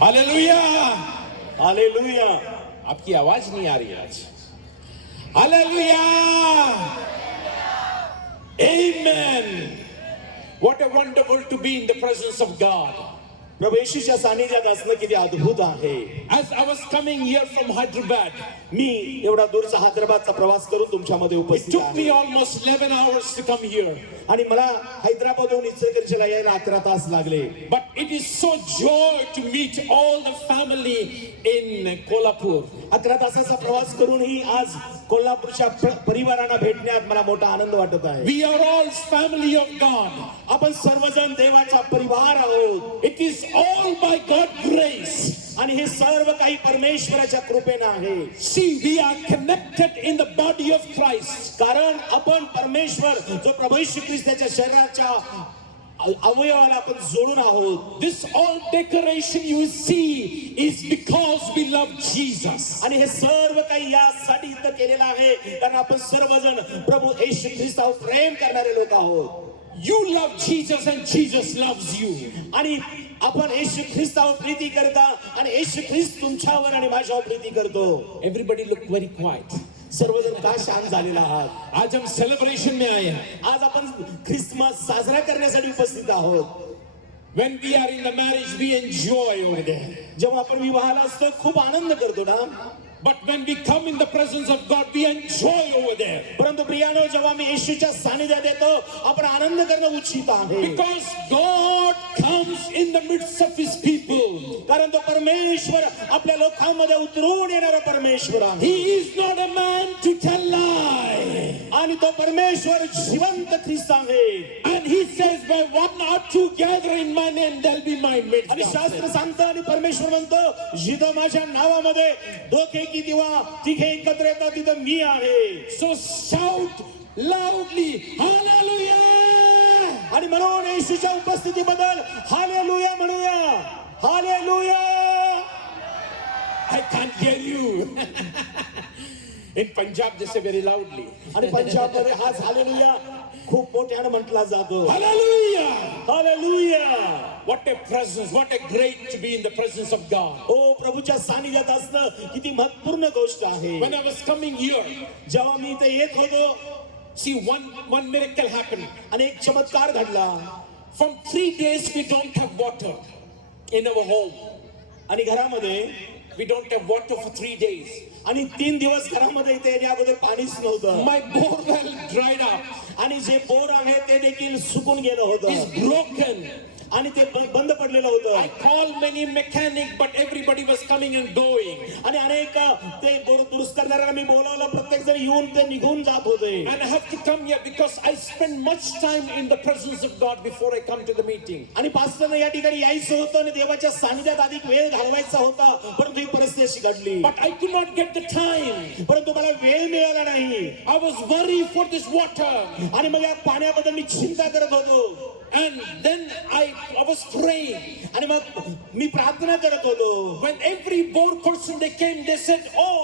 Hallelujah, hallelujah. आपकी आवाज नहीं आ रही आज। Hallelujah, amen. What a wonderful to be in the presence of God. प्रभू येशूच्या सानिध्यात असणं किती अद्भुत आहे. As I was coming here from Hyderabad, मी एवढा दूरचा हैदराबादचा प्रवास करून तुमच्यामध्ये it उपस्थित took me आहे almost 11 hours to come here. आणि मला हैदराबादहून इचलकरंजीला यायला 11 तास लागले. But it is so joy to meet all the family in Kolhapur. 11 तासाचा प्रवास करूनही आज कोल्हापूरच्या परिवारांना भेटण्यात मला मोठा आनंद वाटत आहे. We are all family of God. आपण सर्वजण देवाचा परिवार आहोत. It is all by God's grace. आणि हे सर्व काही परमेश्वराच्या कृपेने आहे. See, we are connected in the body of Christ. कारण आपण परमेश्वर जो प्रभू येशू ख्रिस्ताच्या शरीराच्या अवयवाला आपण जोडून आहोत. This all decoration you see is because we love Jesus. आणि हे सर्व काही यासाठी इथं केलेलं आहे कारण आपण सर्वजण प्रभू येशू ख्रिस्तावर प्रेम करणारे लोक आहोत. You love Jesus and Jesus loves you. आणि आपण येशू ख्रिस्तावर प्रीती करता आणि येशू ख्रिस्त तुमच्यावर आणि माझ्यावर प्रीती करतो. Everybody look very quiet. सर्वजण का शांत झालेला आहात? आज हम celebration में आए हैं. आज आपण ख्रिसमस साजरा करण्यासाठी उपस्थित आहोत. When we are in the marriage, we enjoy over there. जेव्हा आपण विवाहाला असतो खूप आनंद करतो ना. But when we come in the presence of God, we enjoy over there. परंतु प्रियानो जेव्हा मी येशूच्या सानिध्यात येतो आपण आनंद करणं उचित आहे. Because God comes in the midst of His people. कारण तो परमेश्वर आपल्या लोकांमध्ये उतरून येणारा परमेश्वर आहे. He is not a man to tell lie. आणि तो परमेश्वर जिवंत ख्रिस्त आहे. And He says, by one or two gather in my name, there'll be my midst. आणि शास्त्र सांगतं आणि परमेश्वर म्हणतो जिथं माझ्या नावामध्ये दोघे किंवा तिघे एकत्र येतात तिथं मी आहे. So shout loudly, Hallelujah! आणि म्हणून येशूच्या उपस्थितीबद्दल हालेलुया म्हणूया. Hallelujah. I can't hear you. In Punjab, they say very loudly. आणि पंजाबमध्ये हाच हालेलुया खूप मोठ्याने म्हटला जातो. Hallelujah! Hallelujah. What a presence! What a great to be in the presence of God. ओ प्रभूच्या सानिध्यात असणं किती महत्त्वपूर्ण गोष्ट आहे. When I was coming here, जेव्हा मी इथे येत होतो see one miracle happened. आणि एक चमत्कार घडला. From 3 days we don't have water in our home. आणि घरामध्ये We don't have water for 3 days. आणि 3 दिवस घरामध्ये इथे येण्या अगोदर पाणीच नव्हतं. My borewell dried up. आणि जे बोर आहे ते देखील सुकून गेलं होतं. Is broken. आणि ते बंद पडलेलं होतं. I called many mechanic, but everybody was coming and going. आणि अनेक ते बोर दुरुस्त करणाऱ्यांना मी बोलावलं. प्रत्येक जण येऊन ते निघून जात होते. And I have to come here because I spend much time in the presence of God before I come to the meeting. आणि पास्टरने या ठिकाणी यायचं होतं आणि देवाच्या सानिध्यात अधिक वेळ घालवायचा होता. परंतु ही परिस्थिती अशी घडली. But I could not get the time. परंतु मला वेळ मिळाला नाही. I was worried for this water. आणि मग या पाण्याबद्दल मी चिंता करत होतो. And then I was praying. आणि मग मी प्रार्थना करत होतो. When every bore person they came, they said, "Oh,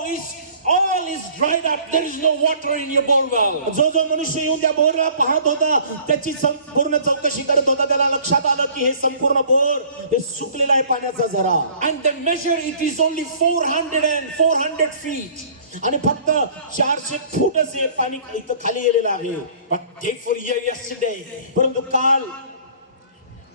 all is dried up. There is no water in your bore well." जो मनुष्य येऊन त्या बोरला पाहत होता त्याची संपूर्ण चौकशी करत होता. त्याला लक्षात आलं की हे संपूर्ण बोर हे सुकलेला आहे पाण्याचा झरा. And they measure it is only 400 feet. आणि फक्त 400 फूटच हे पाणी इथं खाली गेलेलं आहे. But day for yesterday. परंतु काल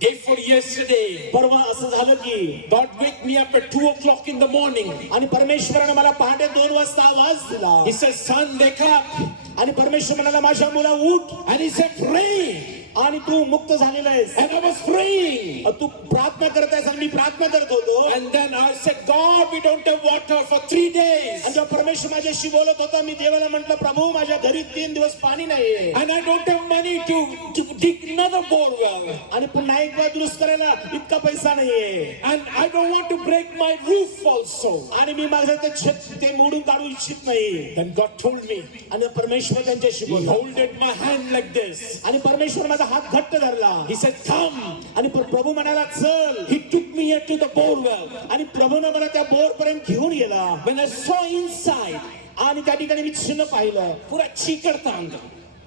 Day for yesterday. परवा असं झालं की God wake me up at 2 o'clock in the morning. आणि परमेश्वराने मला पहाटे 2 वाजता आवाज दिला. He says, "Son, wake up." आणि परमेश्वर म्हणाला माझ्या मुला उठ. And he said, "Pray." आणि तू मुक्त झालेला आहेस. And I was praying. तू प्रार्थना करत आहेस आणि मी प्रार्थना करत होतो. And then I said, "God, we don't have water for 3 days." आणि जेव्हा परमेश्वर माझ्याशी बोलत होता मी देवाला म्हटलं प्रभू माझ्या घरी 3 दिवस पाणी नाहीये. And I don't have money to dig another bore well. आणि पुन्हा एकदा दुरुस्त करायला इतका पैसा नाहीये. And I don't want to break my roof also. आणि मी माझं ते छत ते मोडून काढू इच्छित नाही. Then God told me. आणि परमेश्वर त्यांच्याशी He बोलला. holded my hand like this. आणि परमेश्वर माझा हात घट्ट धरला. He said, "Come." आणि प्रभू म्हणाला चल. He took me here to the bore well. आणि प्रभूने मला त्या बोर पर्यंत घेऊन गेला. When I saw inside, आणि त्या ठिकाणी मी चिन्ह पाहिलं. pura chikar tha andar.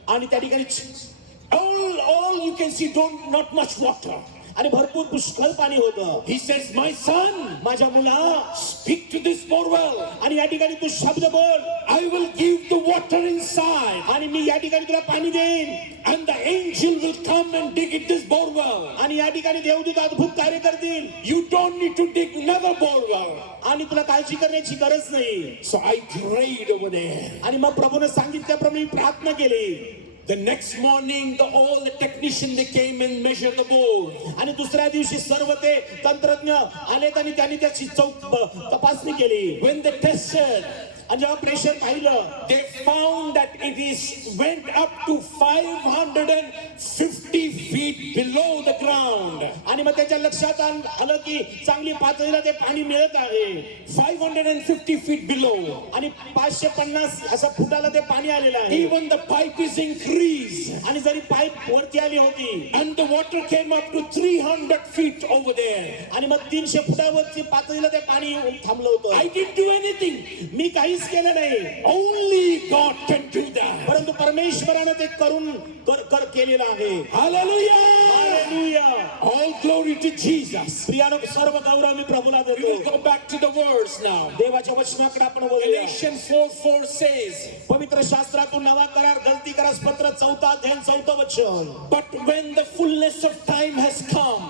आणि त्या ठिकाणी All you can see, not much water. आणि भरपूर पुष्कळ पाणी होतं. He says, my son, माझ्या मुला, speak to this borewell. आणि या ठिकाणी तू शब्द बोल, I will give the water inside. आणि मी या ठिकाणी तुला पाणी देईन. And the angel will come and dig at this borewell. आणि या ठिकाणी देवदूत अद्भुत कार्य करतील. You don't need to dig another borewell. आणि तुला काळजी करण्याची गरज नाही. So I prayed over there. आणि मग प्रभूने सांगितल्याप्रमाणे मी प्रार्थना केली. The next morning, all the technicians, they came and measured the bore. आणि दुसऱ्या दिवशी सर्व ते तंत्रज्ञ आलेत आणि त्यांनी त्याची तपासणी केली. When they tested, आणि जेव्हा प्रेशर पाहिलं, they found that it went up to 550 feet below the ground. आणि मग त्याच्या लक्षात आलं की चांगली पातळीला ते पाणी मिळत आहे. 550 feet below. आणि 550 असा फुटाला ते पाणी आलेलं आहे. Even the pipe is increased. आणि जरी पाईप वरती आली होती, And the water came up to 300 feet over there. आणि मग 300 फुटावरची पातळीला ते पाणी थांबलं होतं. I didn't do anything. मी काहीच केलं नाही. Only God can do that. परंतु परमेश्वराने ते करून केलेलं आहे. Hallelujah. Hallelujah. All glory to Jesus. प्रियानो, सर्व गौरव मी प्रभूला We will देतो. go back to the words now. देवाच्या वचनाकडे आपण वळूया. Galatians 4:4 says, पवित्र शास्त्रातून नवा करार गलती करास पत्र 4 अध्याय 4 वचन. but when the fullness of time has come,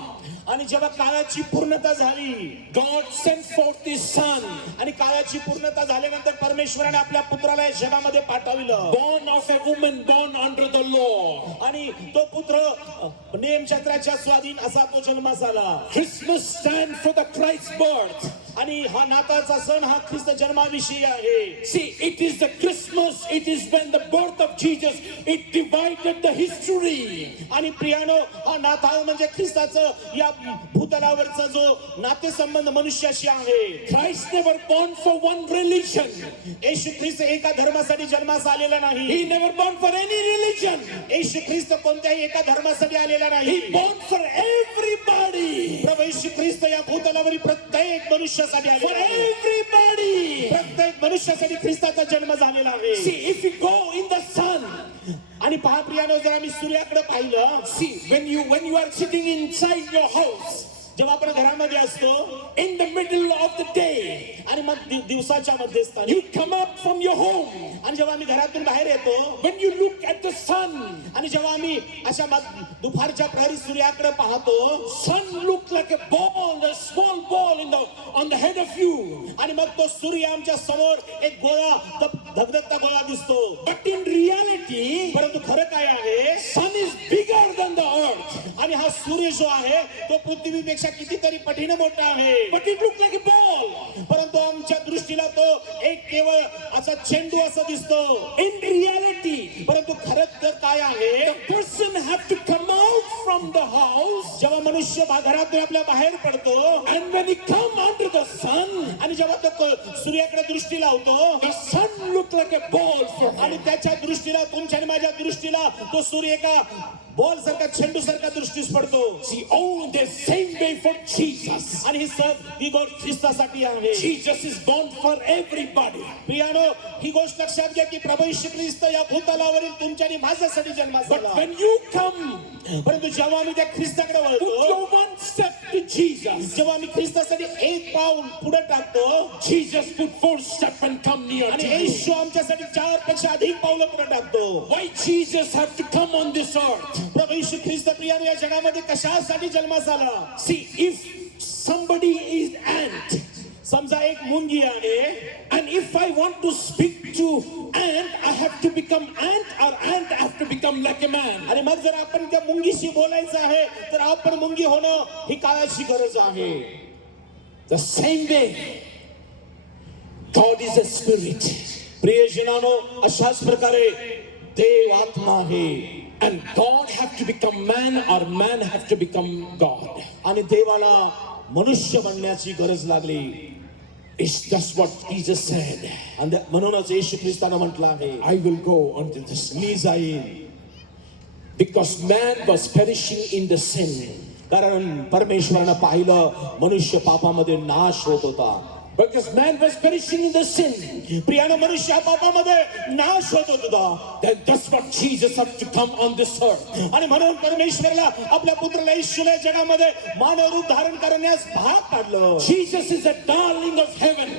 आणि जेव्हा काळाची पूर्णता झाली, God sent forth His Son, आणि काळाची पूर्णता झाल्यानंतर परमेश्वराने आपल्या पुत्राला या जगामध्ये पाठविलं. born of a woman born under the law. आणि तो पुत्र नियमछत्राच्या स्वाधीन असा तो जन्मास आला. Christmas stands for the Christ's birth. आणि हा नाताळचा सण हा ख्रिस्त जन्माविषयी आहे. See, it is the Christmas, it is when the birth of Jesus, it divided the history. आणि प्रियानो, हा नाताळ म्हणजे ख्रिस्ताचं या भूतलावरचा जो नातेसंबंध मनुष्याशी आहे. Christ never born for one religion. येशू ख्रिस्त एका धर्मासाठी जन्मास आलेला नाही. He never born for any religion. येशू ख्रिस्त कोणत्याही एका धर्मासाठी आलेला नाही. He born for everybody. प्रभू येशू ख्रिस्त या भूतलावरील प्रत्येक मनुष्यासाठी For आलेला आहे. everybody. प्रत्येक मनुष्यासाठी ख्रिस्ताचा जन्म झालेला आहे. See, if you go in the sun, आणि पहा प्रियानो, जर आम्ही सूर्याकडे पाहिलं, see, when you are sitting inside your house, जेव्हा आपण घरामध्ये असतो in the middle of the day, आणि मग दिवसाच्या मध्यस्थानी you come up from your home. आणि जेव्हा आम्ही घरातून बाहेर येतो, When you look at the sun, आणि जेव्हा आम्ही अशा दुपारच्या प्रहरी सूर्याकडे पाहतो, sun look like a ball, a small ball on the head of you. आणि मग तो सूर्य आमच्या समोर एक गोळा, धगधगता गोळा दिसतो. But in reality, परंतु खरं काय आहे, sun is bigger than the earth. आणि हा सूर्य जो आहे तो पृथ्वीपेक्षा कितीतरी पटीने मोठा आहे. But it looks like a ball. परंतु आमच्या दृष्टीला तो एक केवळ असा चेंडू असं दिसतो. In reality, परंतु खरंच तर काय आहे, the person have to come out from the house, जेव्हा मनुष्य घरातून आपल्या बाहेर पडतो, and when he come under the sun, आणि जेव्हा तो सूर्याकडे दृष्टी लावतो, the sun look like a ball for आणि him. त्याच्या दृष्टीला, तुमच्या आणि माझ्या दृष्टीला तो सूर्य एका बॉल सारखा, चेंडू सारखा दृष्टीस पडतो. See, oh, the same way for Jesus. आणि ही गोष्ट ख्रिस्तासाठी आहे. Jesus is born for everybody. प्रियानो, ही गोष्ट लक्षात घ्या की प्रभू येशू ख्रिस्त या भूतलावरील तुमच्या आणि माझ्यासाठी जन्मास But आला. when you come, परंतु जेव्हा आम्ही त्या ख्रिस्ताकडे put वळतो, your one step to Jesus. जेव्हा आम्ही ख्रिस्तासाठी एक पाऊल पुढे टाकतो, Jesus put 4 steps and come near आणि to you. येशू आमच्यासाठी 4 पेक्षा अधिक पावलं पुढे टाकतो. Why Jesus have to come on this earth? प्रभू येशू ख्रिस्त प्रियानो या जगामध्ये कशासाठी जन्मास आला. See, if somebody is ant, समजा एक मुंगी आहे, and if I want to speak to ant, I have to become ant, or ant have to become like a man. आणि मग जर आपण त्या मुंगीशी बोलायचं आहे तर आपण मुंगी होणं ही काळाची गरज आहे. The same way, God is a spirit, प्रियजनानो, अशाच प्रकारे देव आत्मा आहे. and God have to become man, or man have to become God. आणि देवाला मनुष्य बनण्याची गरज लागली. It's just what Jesus said. आणि म्हणूनच येशू ख्रिस्ताने म्हटलं आहे, I will go unto this, मी जाईन. because man was perishing in the sin. कारण परमेश्वरानं पाहिलं मनुष्य पापामध्ये नाश होत होता. Because man was perishing in the sin. प्रियानं मनुष्य पापामध्ये नाश होत होता. Then that's what Jesus had to come on this earth. आणि म्हणून परमेश्वराला आपल्या पुत्राला येशूला जगामध्ये मानव रूप धारण करण्यास भाग पाडलं. Jesus is the darling of heaven.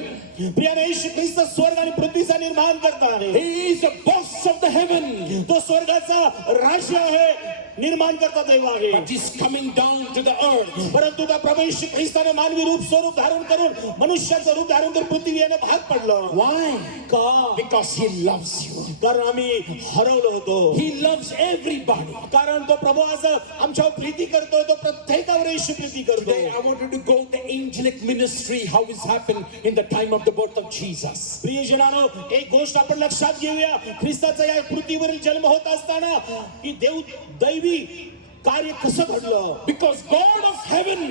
प्रियानं येशू ख्रिस्त स्वर्ग आणि पृथ्वीचा निर्माण करता आहे. He is the boss of the heaven. तो स्वर्गाचा राजा आहे, निर्माण करता देव आहे. But he's coming down to the earth. परंतु त्या प्रभू येशू ख्रिस्ताने मानवी रूप स्वरूप धारण करून मनुष्याचं रूप धारण करून पृथ्वी येणं भाग पडलं. Why? का? Because he loves you. कारण आम्ही हरवलो होतो. He loves everybody. कारण तो प्रभू आज आमच्यावर प्रीती करतो, तो प्रत्येकावर येशू प्रीती करतो. Today I wanted to go the angelic ministry, how it's happened in the time of the birth of Jesus. प्रियजनांनो, एक गोष्ट आपण लक्षात घेऊया. ख्रिस्ताचा या पृथ्वीवरील जन्म होत असताना की दैवी कार्य कसं घडलं. Because God of heaven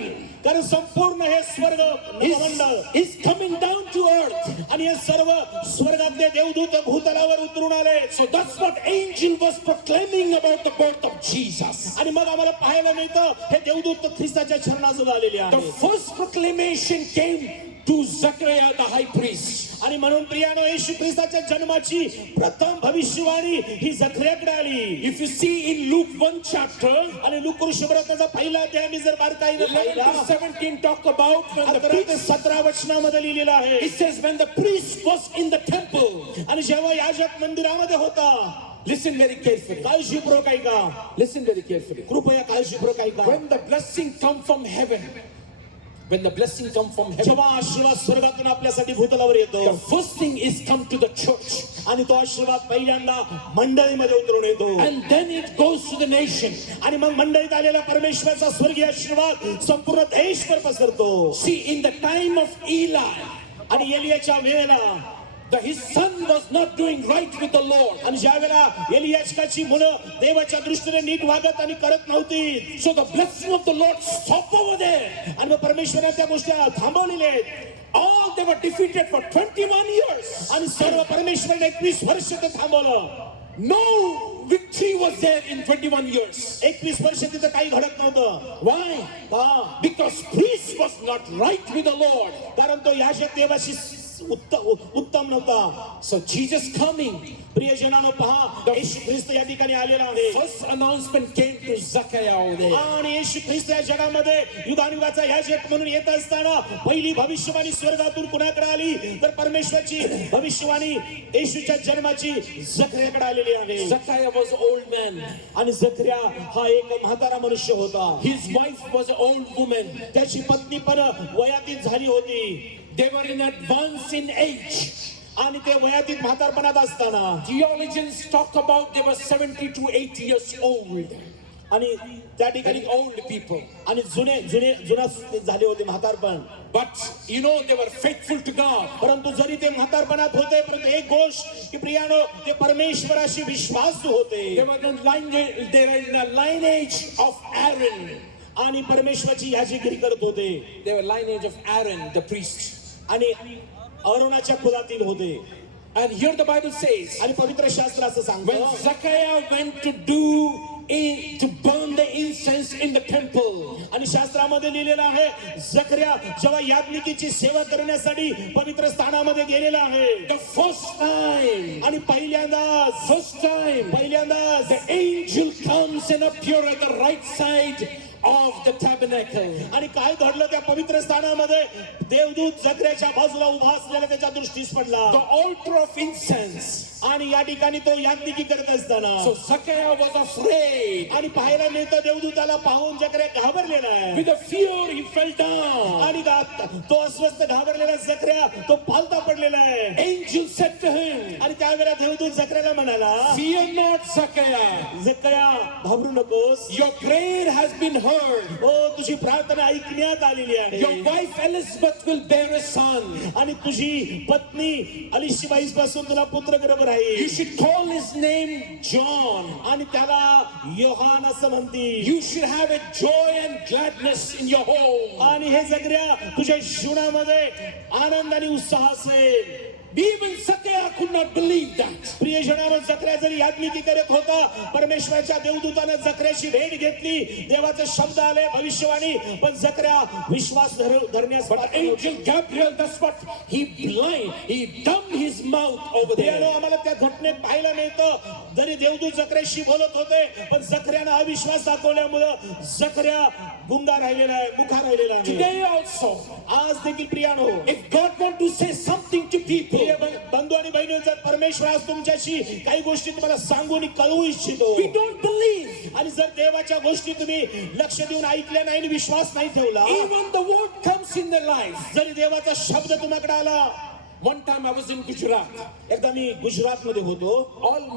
कारण संपूर्ण हे स्वर्ग नवमंडळ is coming down to earth. आणि हे सर्व स्वर्गातले देवदूत भूतलावर उतरून आले. So that's what angel was proclaiming about the birth of Jesus. आणि मग आम्हाला पाहायला मिळतं हे देवदूत ख्रिस्ताच्या चरणाजवळ आलेले The आहेत. first proclamation came to Zechariah the high priest. आणि म्हणून प्रियानो, येशू ख्रिस्ताच्या जन्माची प्रथम भविष्यवाणी ही जखऱ्याकडे आली. If you see in Luke 1 chapter, आणि लूक सुशोभरत्नाचा पहिला अध्याय मी जर बारकाईने 11 पाहिला, to 17 talk about when the 11 priest, ते 17 वचनामध्ये लिहिलेलं आहे. it says when the priest was in the temple. आणि जेव्हा याजक मंदिरामध्ये होता, Listen very carefully. काळजीपूर्वक ऐका. Listen very carefully. कृपया काळजीपूर्वक ऐका. When the blessing come from heaven, when the blessing come from heaven, जेव्हा आशीर्वाद स्वर्गातून आपल्यासाठी भूतलावर येतो, the first thing is come to the church, आणि तो आशीर्वाद पहिल्यांदा मंडळीमध्ये उतरून येतो, and then it goes to the nation. आणि मग मंडळीत आलेला परमेश्वराचा स्वर्गीय आशीर्वाद संपूर्ण देशभर पसरतो. See, in the time of Eli, आणि एलियाच्या वेळेला his son was not doing right with the Lord. आणि ज्या वेळेला एलियाचकाची मुलं देवाच्या दृष्टीने नीट वागत आणि करत नव्हती, So the blessing of the Lord stopped over there. आणि मग परमेश्वराने त्या गोष्टी थांबवलेल्या आहेत. All they were defeated for 21 years. आणि सर्व परमेश्वराने 21 वर्ष ते थांबवलं. No victory was there in 21 years. 21 वर्ष तिथं काही घडत नव्हतं. Why? का? Because priest was not right with the Lord. कारण तो याजक देवाशी उत्तम नव्हता. So Jesus coming, प्रियजनांनो, पहा येशू ख्रिस्त या ठिकाणी आलेला आहे. first announcement came to Zechariah over there. आणि येशू ख्रिस्त या जगामध्ये युगानुयुगाचा याजक म्हणून येत असताना पहिली भविष्यवाणी स्वर्गातून कुणाकडे आली तर परमेश्वराची भविष्यवाणी येशूच्या जन्माची जखऱ्याकडे आलेली आहे. Zechariah was an old man. आणि जखऱ्या हा एक म्हातारा मनुष्य होता. His wife was an old woman. त्याची पत्नी पण वयातीत झाली होती. They were in advance in age. आणि ते वयातीत म्हातारपणात असताना Theologians talk about they were 70 to 80 years old. आणि त्या ठिकाणी Very old people. आणि जुना झाले होते म्हातारपण. But you know they were faithful to God. परंतु जरी ते म्हातारपणात होते, परंतु एक गोष्ट की प्रियानो, ते परमेश्वराशी विश्वासू होते. They were in the lineage of Aaron. आणि परमेश्वराची याजगिरी करत होते. They were lineage of Aaron, the priest. आणि अरोनाच्या कुलातील होते. And here the Bible says, आणि पवित्र शास्त्र असं when सांगतं, Zechariah went to burn the incense in the temple, आणि शास्त्रामध्ये लिहिलेलं आहे, जकर्या जेव्हा याजनिकीची सेवा करण्यासाठी पवित्र स्थानामध्ये गेलेला आहे, the first time, आणि पहिल्यांदाच the angel comes and appears at the right side of the tabernacle. आणि काय घडलं त्या पवित्र स्थानामध्ये, देवदूत जकर्याच्या बाजूला उभा असलेला त्याच्या दृष्टीस पडला. The altar of incense. आणि या ठिकाणी तो याजनिकी करत असताना, So Zechariah was afraid. आणि पाहायला मिळतं देवदूताला पाहून जकर्या घाबरलेला आहे. With a fear he fell down. आणि तो अस्वस्थ घाबरलेला जकर्या तो पालता पडलेला आहे. Angel said to him, आणि त्यावेळेला देवदूत जकर्याला म्हणाला, fear not, Zechariah. जकर्या घाबरू नकोस, Your prayer has been heard. हो तुझी प्रार्थना ऐकण्यात आलेली आहे. Your wife Elizabeth will bear a son. आणि तुझी पत्नी अलिशिबाईस पासून तुला पुत्र गर्भ You राहील. should call his name John. आणि त्याला योहान असं म्हणतील. You should have a joy and gladness in your home. आणि हे जकर्या तुझ्या जीवनामध्ये आनंद आणि उत्साह असेल. Even Zacchaeus could not believe that. प्रियजनानं जकर्या जरी यादविकी करत होता, परमेश्वराच्या देवदूतानं जकर्याची भेट घेतली, देवाचे शब्द आले, भविष्यवाणी, पण जकर्या विश्वास धरण्यास But पात्र नव्हता. angel Gabriel, that's what he dumbed his mouth over देवानं there. आम्हाला त्या घटनेत पाहायला मिळतं, जरी देवदूत जकर्याशी बोलत होते, पण जकर्यानं अविश्वास दाखवल्यामुळं जकर्या गुंगा राहिलेला आहे, मुखा राहिलेला आहे. Today also, आज देखील प्रियानो, if God wants to say something to people, प्रिय बंधू आणि बहिणी, जर परमेश्वर आज तुमच्याशी काही गोष्टी तुम्हाला सांगून कळवू इच्छितो, we don't believe. आणि जर देवाच्या गोष्टी तुम्ही लक्ष देऊन ऐकल्या नाही आणि विश्वास नाही ठेवला, Even the word comes in their life. जरी देवाचा शब्द तुमच्याकडे आला. One time I was in Gujarat. एकदा मी गुजरात मध्ये होतो,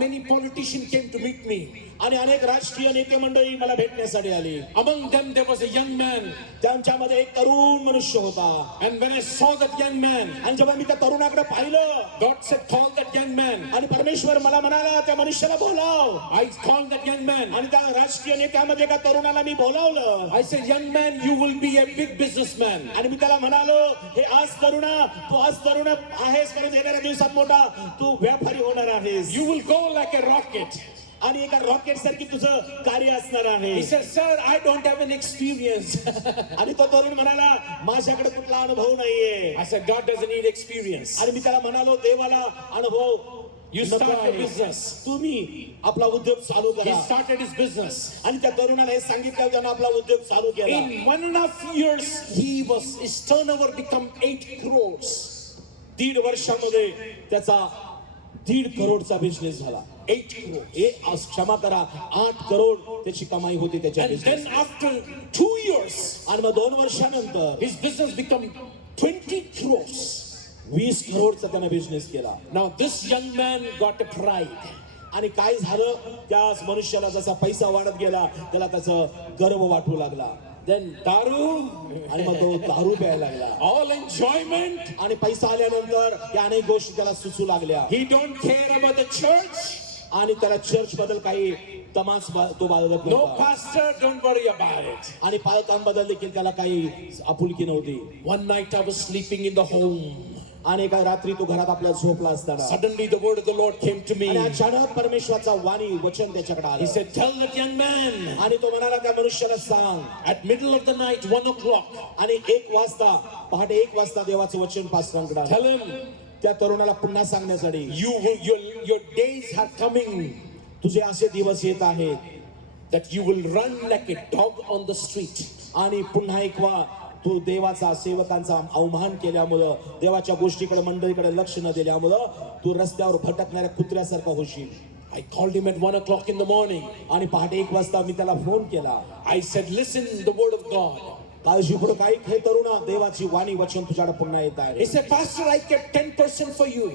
Many politicians came to meet me. आणि अनेक राजकीय नेते मंडळी मला भेटण्यासाठी आली. Among them there was a young man. त्यांच्यामध्ये एक तरुण मनुष्य होता, And when I saw that young man, आणि जेव्हा मी त्या तरुणाकडे पाहिलं, God said, call that young man. आणि परमेश्वर मला म्हणाला, त्या मनुष्याला बोलाव. I called that young man. आणि त्या राजकीय नेत्यामध्ये एका तरुणाला मी बोलावलं, I said, young man, you will be a big businessman. आणि मी त्याला म्हणालो, हे आज तरुण आहेस, परंतु येणाऱ्या दिवसात मोठा तू व्यापारी होणार आहेस, You will go like a rocket. आणि एका रॉकेट सारखी तुझं कार्य असणार आहे. He said, sir, I don't have an experience. आणि तो तरुण म्हणाला, माझ्याकडे कुठला अनुभव नाहीये. I said, God doesn't need experience. आणि मी त्याला म्हणालो, देवाला अनुभव You नको start आहे. your business. तुम्ही आपला उद्योग चालू He करा. started his business. आणि त्या तरुणाला हे सांगितलं, त्यानं आपला उद्योग चालू केला. In 1.5 years, his turnover become 8 crores. 1.5 वर्षामध्ये त्याचा 1.5 करोडचा बिझनेस झाला. 8 crores. क्षमा करा, 8 करोड त्याची कमाई होती त्याच्या And business. then after 2 years, आणि मग 2 वर्षानंतर his business become 20 crores. 20 करोडचा त्यानं बिझनेस केला. Now this young man got a pride. आणि काय झालं, त्या मनुष्याला जसा पैसा वाढत गेला, त्याला त्याचं गर्व वाटू लागला. Then daru, आणि मग तो दारू प्यायला लागला. all enjoyment. आणि पैसा आल्यानंतर या अनेक गोष्टी त्याला सुचू लागल्या. He don't care about the church. आणि त्याला चर्च बद्दल काही तमास तो बाळगत No नव्हता. pastor, don't worry about it. आणि पालकांबद्दल देखील त्याला काही आपुलकी नव्हती. One night I was sleeping in the home. आणि एका रात्री तो घरात आपल्या झोपला असताना Suddenly the word of the Lord came to me. आणि अचानक परमेश्वराचा वाणी वचन त्याच्याकडे He आलं. said, tell that young man आणि तो म्हणाला, त्या मनुष्याला सांग, at middle of the night, 1 o'clock, आणि 1 वाजता, पहाटे 1 वाजता देवाचं वचन पास्टरांकडे आलं. tell him त्या तरुणाला पुन्हा सांगण्यासाठी, your days are coming तुझे असे दिवस येत आहेत that you will run like a dog on the street. आणि पुन्हा एकवा तू देवाचा सेवकांचा अवमान केल्यामुळं, देवाच्या गोष्टीकडे मंडळीकडे लक्ष न दिल्यामुळं तू रस्त्यावर भटकणाऱ्या कुत्र्यासारखा होशील. I called him at 1 o'clock in the morning. आणि पहाटे 1 वाजता मी त्याला फोन केला. I said, listen the word of God. काळजीपूर्वक काही हे तरुणा, देवाची वाणी वचन तुझ्याकडे पुन्हा येत He आहे. said, pastor, I kept 10% for you.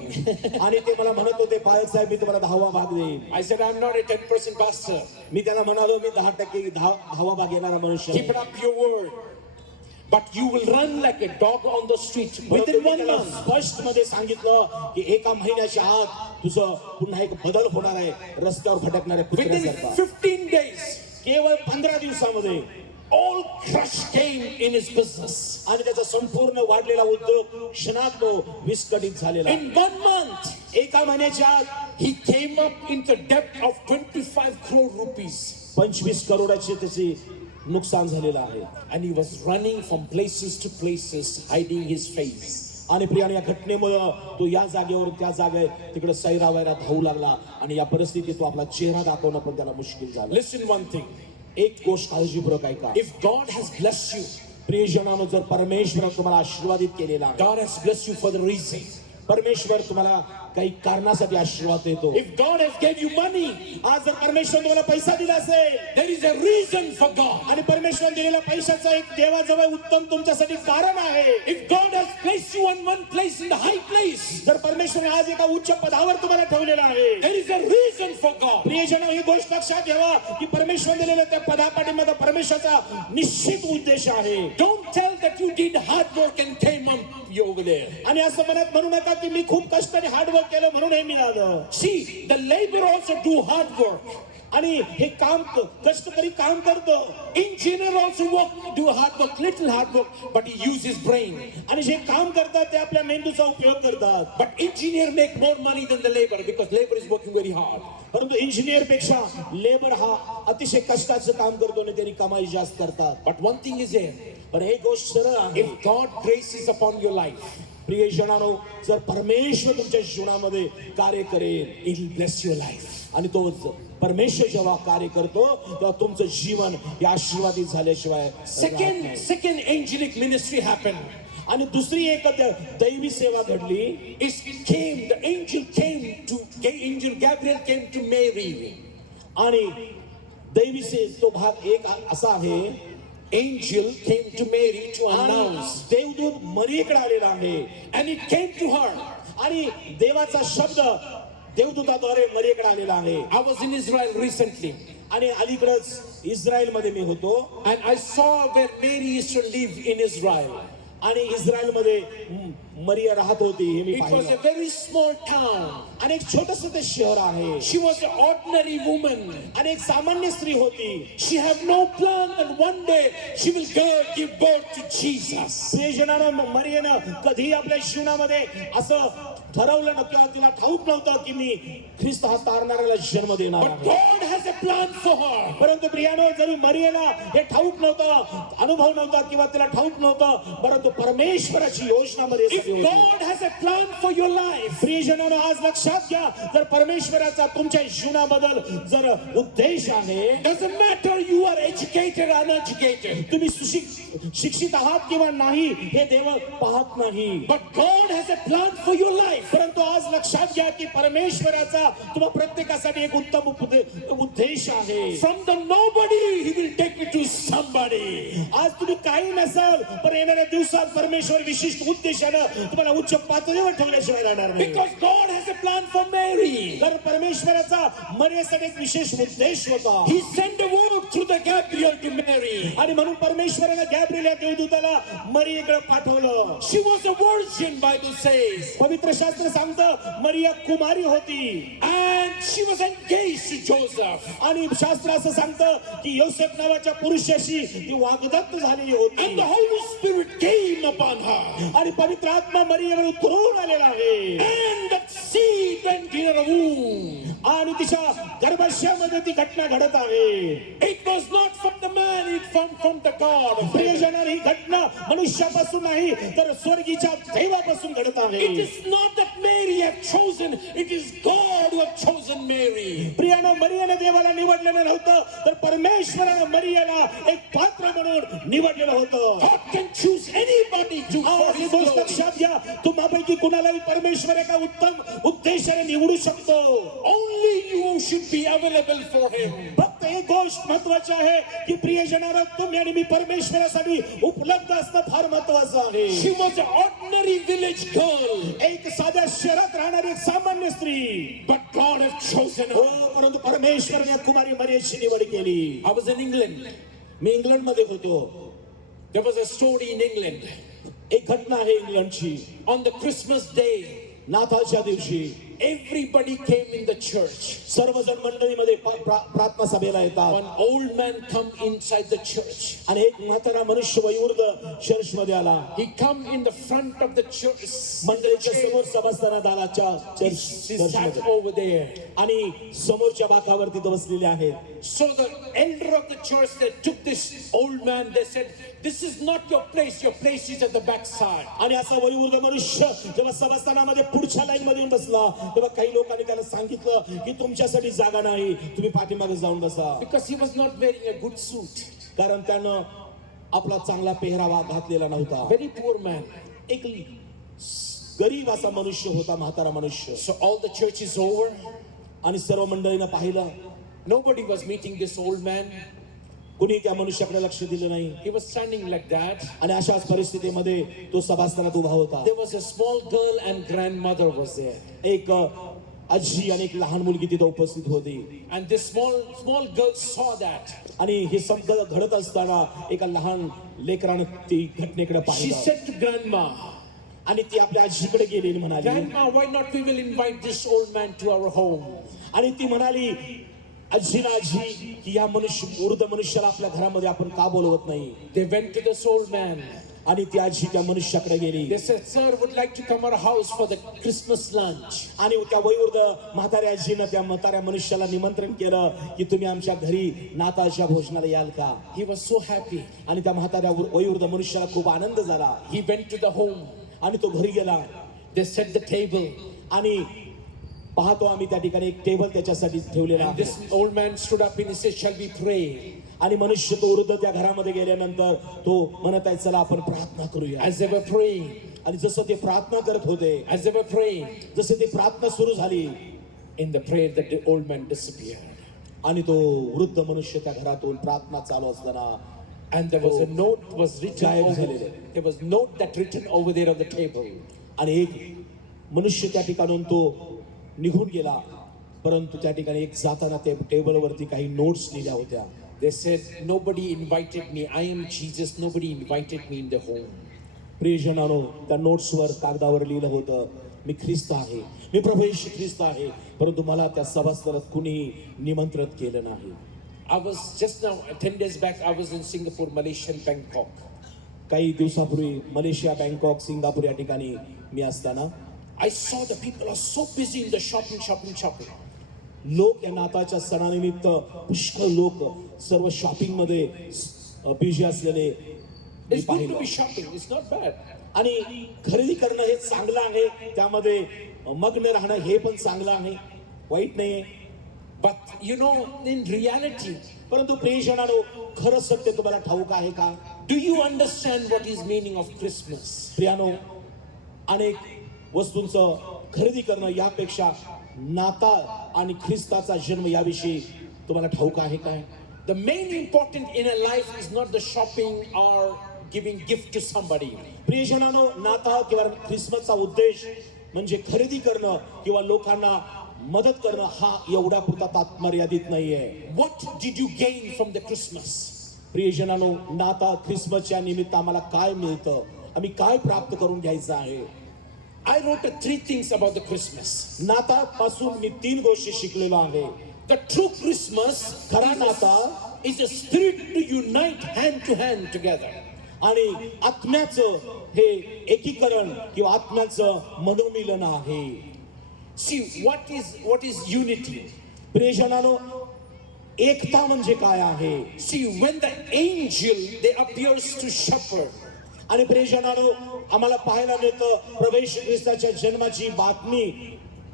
आणि ते मला म्हणत होते, पालक साहेब, मी तुम्हाला 10वा भाग देईन. I said, I'm not a 10% pastor. मी त्याला म्हणालो, मी 10% 10वा भाग येणारा मनुष्य Keep आहे. it up your word. But you will run like a dog on the street within 1 month. स्पष्ट मध्ये सांगितलं की 1 महिन्याच्या आत तुझं पुन्हा एक बदल होणार आहे, रस्त्यावर भटकणाऱ्या Within कुत्र्यासारखा. 15 days, केवळ 15 दिवसामध्ये all crush came in his business. आणि त्याचा संपूर्ण वाढलेला उद्योग क्षणात तो विस्कळीत झालेला. In 1 month, 1 महिन्याच्या आत he came up in the debt of 25 crore rupees. 25 करोडाचे त्याचे नुकसान झालेलं आहे. And he was running from places to places, hiding his face. आणि प्रियाने या घटनेमुळं तो या जागेवर त्या जागे तिकडे सैरावैरा धावू लागला. आणि या परिस्थितीत तो आपला चेहरा दाखवणं पण त्याला मुश्किल झालं. Listen one thing. एक गोष्ट काळजीपूर्वक ऐका. If God has blessed you, प्रियजनांनो, जर परमेश्वर तुम्हाला आशीर्वादित केलेला आहे, God has blessed you for the reason. परमेश्वर तुम्हाला काही कारणासाठी आशीर्वाद देतो. If God has gave you money, आज जर परमेश्वर तुम्हाला पैसा दिला असेल, there is a reason for God. आणि परमेश्वर दिलेल्या पैशाचा एक देवाजवळ उत्तम तुमच्यासाठी कारण आहे. If God has placed you on one place in the high place, जर परमेश्वर आज एका उच्च पदावर तुम्हाला ठेवलेला आहे, there is a reason for God. प्रियजन, ही गोष्ट लक्षात ठेवा की परमेश्वर दिलेल्या त्या पदापाठीमध्ये परमेश्वराचा निश्चित उद्देश आहे. Don't tell that you did hard work and came up you over there. आणि असं मनात म्हणू नका की मी खूप कष्ट आणि हार्डवर्क केलं म्हणून हे मिळालं. See, the labor also do hard work. आणि हे काम कष्टकरी काम करतो. Engineer also do hard work, little hard work, but he uses brain. आणि जे काम करतात ते आपल्या मेंदूचा उपयोग करतात. But engineer make more money than the labor because labor is working very hard. परंतु इंजिनियर पेक्षा लेबर हा अतिशय कष्टाचं काम करतो आणि त्यांनी कमाई जास्त करतात. But one thing is there, पण हे गोष्ट सरळ आहे. if God graces upon your life, प्रियजनांनो, जर परमेश्वर तुमच्या जीवनामध्ये कार्य करेल it will bless your life. आणि तो परमेश्वर जेव्हा कार्य करतो तेव्हा तुमचं जीवन हे आशीर्वादित झाल्याशिवाय राहत नाही. Second angelic ministry happened. आणि दुसरी एक दैवी सेवा घडली. The angel Gabriel came to Mary. आणि दैवी तो भाग एक असा आहे. Angel came to Mary to announce, देवदूत मरियेकडे आलेला आहे. and it came to her. आणि देवाचा शब्द देवदूताद्वारे मरियेकडे आलेला आहे. I was in Israel recently, आणि अलीकडेच इस्रायल मध्ये मी होतो. and I saw where Mary used to live in Israel. आणि इस्रायल मध्ये मरिया राहत होती हे मी It was पाहिलं. a very small town. आणि एक छोटस ते शहर आहे. She was an ordinary woman. आणि एक सामान्य स्त्री होती. She had no plan that one day she will go give birth to Jesus. प्रियजनांनो, मरियेनं कधी आपल्या जीवनामध्ये असं ठरवलं न किंवा तिला ठाऊक नव्हतं की मी ख्रिस्त हा तारणाऱ्याला जन्म देणार But आहे. God has a plan for her. परंतु प्रियानो, जरी मरियेला हे ठाऊक नव्हतं, अनुभव नव्हता किंवा तिला ठाऊक नव्हतं, परंतु परमेश्वराची योजना मरियेसाठी If होती. God has a plan for your life, प्रियजनांनो, आज लक्षात घ्या, जर परमेश्वराचा तुमच्या जीवनाबद्दल जर उद्देश आहे, doesn't matter you are educated or uneducated, तुम्ही शिक्षित आहात किंवा नाही हे देव पाहत नाही. but God has a plan for your life. परंतु आज लक्षात घ्या की परमेश्वराचा तुम्हा प्रत्येकासाठी एक उत्तम उद्देश आहे. From the nobody, He will take you to somebody. आज तुम्ही काही नसाल, पण येणाऱ्या दिवसात परमेश्वर विशिष्ट उद्देशानं तुम्हाला उच्च पातळीवर ठेवल्याशिवाय राहणार नाही. Because God has a plan for Mary. तर परमेश्वराचा मरियेसाठी एक विशेष उद्देश होता. He sent a word through the Gabriel to Mary. आणि म्हणून परमेश्वराने गॅब्रिएल या देवदूताला मरियेकडे पाठवलं. She was a virgin, Bible says. पवित्र शास्त्र सांगतं मरिया कुमारी होती. And she was engaged to Joseph. आणि शास्त्र असं सांगतं की योसेफ नावाच्या पुरुषाशी ती वाग्दत्त झालेली होती. And the Holy Spirit came upon her. आणि पवित्र आत्मा मरियेवर उतरून आलेला आहे. And that seed went in her womb. आणि तिच्या गर्भाशयामध्ये ती घटना घडत आहे. It was not from the man, it from the God of heaven. प्रियजनांनो, ही घटना मनुष्यापासून नाही तर स्वर्गीच्या देवापासून घडत आहे. It is not that Mary have chosen, it is God who have chosen Mary. प्रियानो, मरियाने देवाला निवडलेलं नव्हतं, तर परमेश्वराने मरियाला एक पात्र म्हणून निवडलेलं होतं. God can choose anybody to for आज ही His गोष्ट glory. लक्षात घ्या, तुम्हापैकी कुणालाही परमेश्वर एका उत्तम उद्देशाने निवडू शकतो. Only you should be available for Him. फक्त एक गोष्ट महत्वाची आहे की प्रियजनांनो, तुम्ही आणि मी परमेश्वरासाठी उपलब्ध असणं फार महत्वाचं आहे. She was an ordinary village girl, एक साध्या शहरात राहणारी एक सामान्य स्त्री, but God has chosen हो, her. परंतु परमेश्वराने कुमारी मरियेची निवड केली. I was in England. Me England मध्ये होतो. There was a story in England. एक घटना आहे इंग्लंडची. On the Christmas day, नाताळच्या दिवशी everybody came in the church. सर्वजण मंडळीमध्ये प्रार्थना सभेला येतात. One old man come inside the church. आणि एक म्हातारा मनुष्य वयोवृद्ध चर्च मध्ये आला. He come in the front of the church. मंडळीच्या समोर सभास्थाना दाराच्या He चर्च sat मध्ये over there. आणि समोरच्या बाकावर तिथे बसलेले आहेत. So the elder of the church, they took this old man, they said, this is not your place is at the back side. आणि असा वयोवृद्ध मनुष्य जेव्हा सभास्थानामध्ये पुढच्या लाईन मध्ये येऊन बसला, तेव्हा काही लोकांनी त्याला सांगितलं की तुमच्यासाठी जागा नाही, तुम्ही पाठीमागे जाऊन बसा. Because he was not wearing a good suit. कारण त्यानं आपला चांगला पेहरावा घातलेला नव्हता. Very poor man. एक गरीब असा मनुष्य होता, म्हातारा मनुष्य. So all the church is over. आणि सर्व मंडळीनं पाहिलं. Nobody was meeting this old man. कुणी त्या मनुष्याकडे लक्ष दिलं नाही. He was standing like that. आणि अशाच परिस्थितीमध्ये तो सभास्थानात उभा होता. There was a small girl and grandmother was there. एक आजी आणि एक लहान मुलगी तिथे उपस्थित होती. And this small girl saw that. आणि हे सगळं घडत असताना एका लहान लेकरानं ती घटनेकडे She पाहिलं. said to grandma, आणि ती आपल्या आजीकडे गेली आणि म्हणाली, Grandma, why not we will invite this old man to our home? आणि ती म्हणाली, आजीला आजी की या वृद्ध मनुष्याला आपल्या घरामध्ये आपण का बोलवत नाही. They went to this old man. आणि ती आजी त्या मनुष्याकडे गेली. They said, "Sir, would like to come our house for the Christmas lunch." आणि त्या वयोवृद्ध म्हाताऱ्या आजीनं त्या म्हाताऱ्या मनुष्याला निमंत्रण केलं की तुम्ही आमच्या घरी नाताळच्या भोजनाला याल का. He was so happy. आणि त्या म्हाताऱ्या वयोवृद्ध मनुष्याला खूप आनंद झाला. He went to the home. आणि तो घरी गेला. They set the table. आणि पाहतो आम्ही त्या ठिकाणी एक टेबल त्याच्यासाठी ठेवलेला And आहे. this old man stood up and he said, "Shall we pray?" आणि मनुष्य तो वृद्ध त्या घरामध्ये गेल्यानंतर तो म्हणत आहे चला आपण प्रार्थना करूया. As they were praying, आणि जसं ते प्रार्थना करत होते, as they were praying, जसे ते प्रार्थना सुरू झाली in the prayer that the old man disappeared. आणि तो वृद्ध मनुष्य त्या घरातून प्रार्थना चालू असताना And there was a note was written गायब over झालेले. there. There was note that written over there on the table. आणि एक मनुष्य त्या ठिकाणून तो निघून गेला. परंतु त्या ठिकाणी एक जाताना त्या टेबलवरती काही नोट्स लिहिल्या होत्या. They said, "Nobody invited me. I am Jesus. Nobody invited me in the home." प्रियजनानो, त्या नोट्सवर कागदावर लिहिलं होतं, मी ख्रिस्त आहे, मी प्रभू येशू ख्रिस्त आहे, परंतु मला त्या सभास्थळात कुणीही निमंत्रित केलं नाही. I was just now 10 days back. I was in Singapore, Malaysia, and Bangkok. काही दिवसापूर्वी मलेशिया, बँकॉक, सिंगापूर या ठिकाणी मी असताना I saw the people are so busy in the shopping. लोक या नाताळच्या सणानिमित्त पुष्कळ लोक सर्व शॉपिंग मध्ये बिझी असलेले मी It's good पाहिलं. to be shopping. It's not bad. आणि खरेदी करणं हे चांगलं आहे, त्यामध्ये मग्न राहणं हे पण चांगलं आहे, वाईट नाहीये. But you know, in reality, परंतु प्रियजनानो, खरं सत्य तुम्हाला ठाऊक आहे का? do you understand what is meaning of Christmas? प्रियानो, अनेक वस्तूंचं खरेदी करणं यापेक्षा नाताळ आणि ख्रिस्ताचा जन्म याविषयी तुम्हाला ठाऊक आहे काय? The main important in a life is not the shopping or giving gift to somebody. प्रियजनानो, नाताळ किंवा ख्रिसमसचा उद्देश म्हणजे खरेदी करणं किंवा लोकांना मदत करणं हा एवढा पुरता मर्यादित नाहीये. What did you gain from the Christmas? प्रियजनानो, नाताळ ख्रिसमसच्या निमित्त आम्हाला काय मिळतं, आम्ही काय प्राप्त करून घ्यायचं आहे? I wrote 3 things about the Christmas. नाताळ पासून मी 3 गोष्टी शिकलेलो आहे. The true Christmas खरा नाताळ is a spirit to unite hand to hand together. आणि आत्म्याचं हे एकीकरण किंवा आत्म्याचं मनोमिलन आहे. See, what is unity? प्रियजनानो, एकता म्हणजे काय आहे? See, when the angel they appears to shepherd, आणि प्रियजनानो, आम्हाला पाहायला मिळतं प्रभू येशू ख्रिस्ताच्या जन्माची बातमी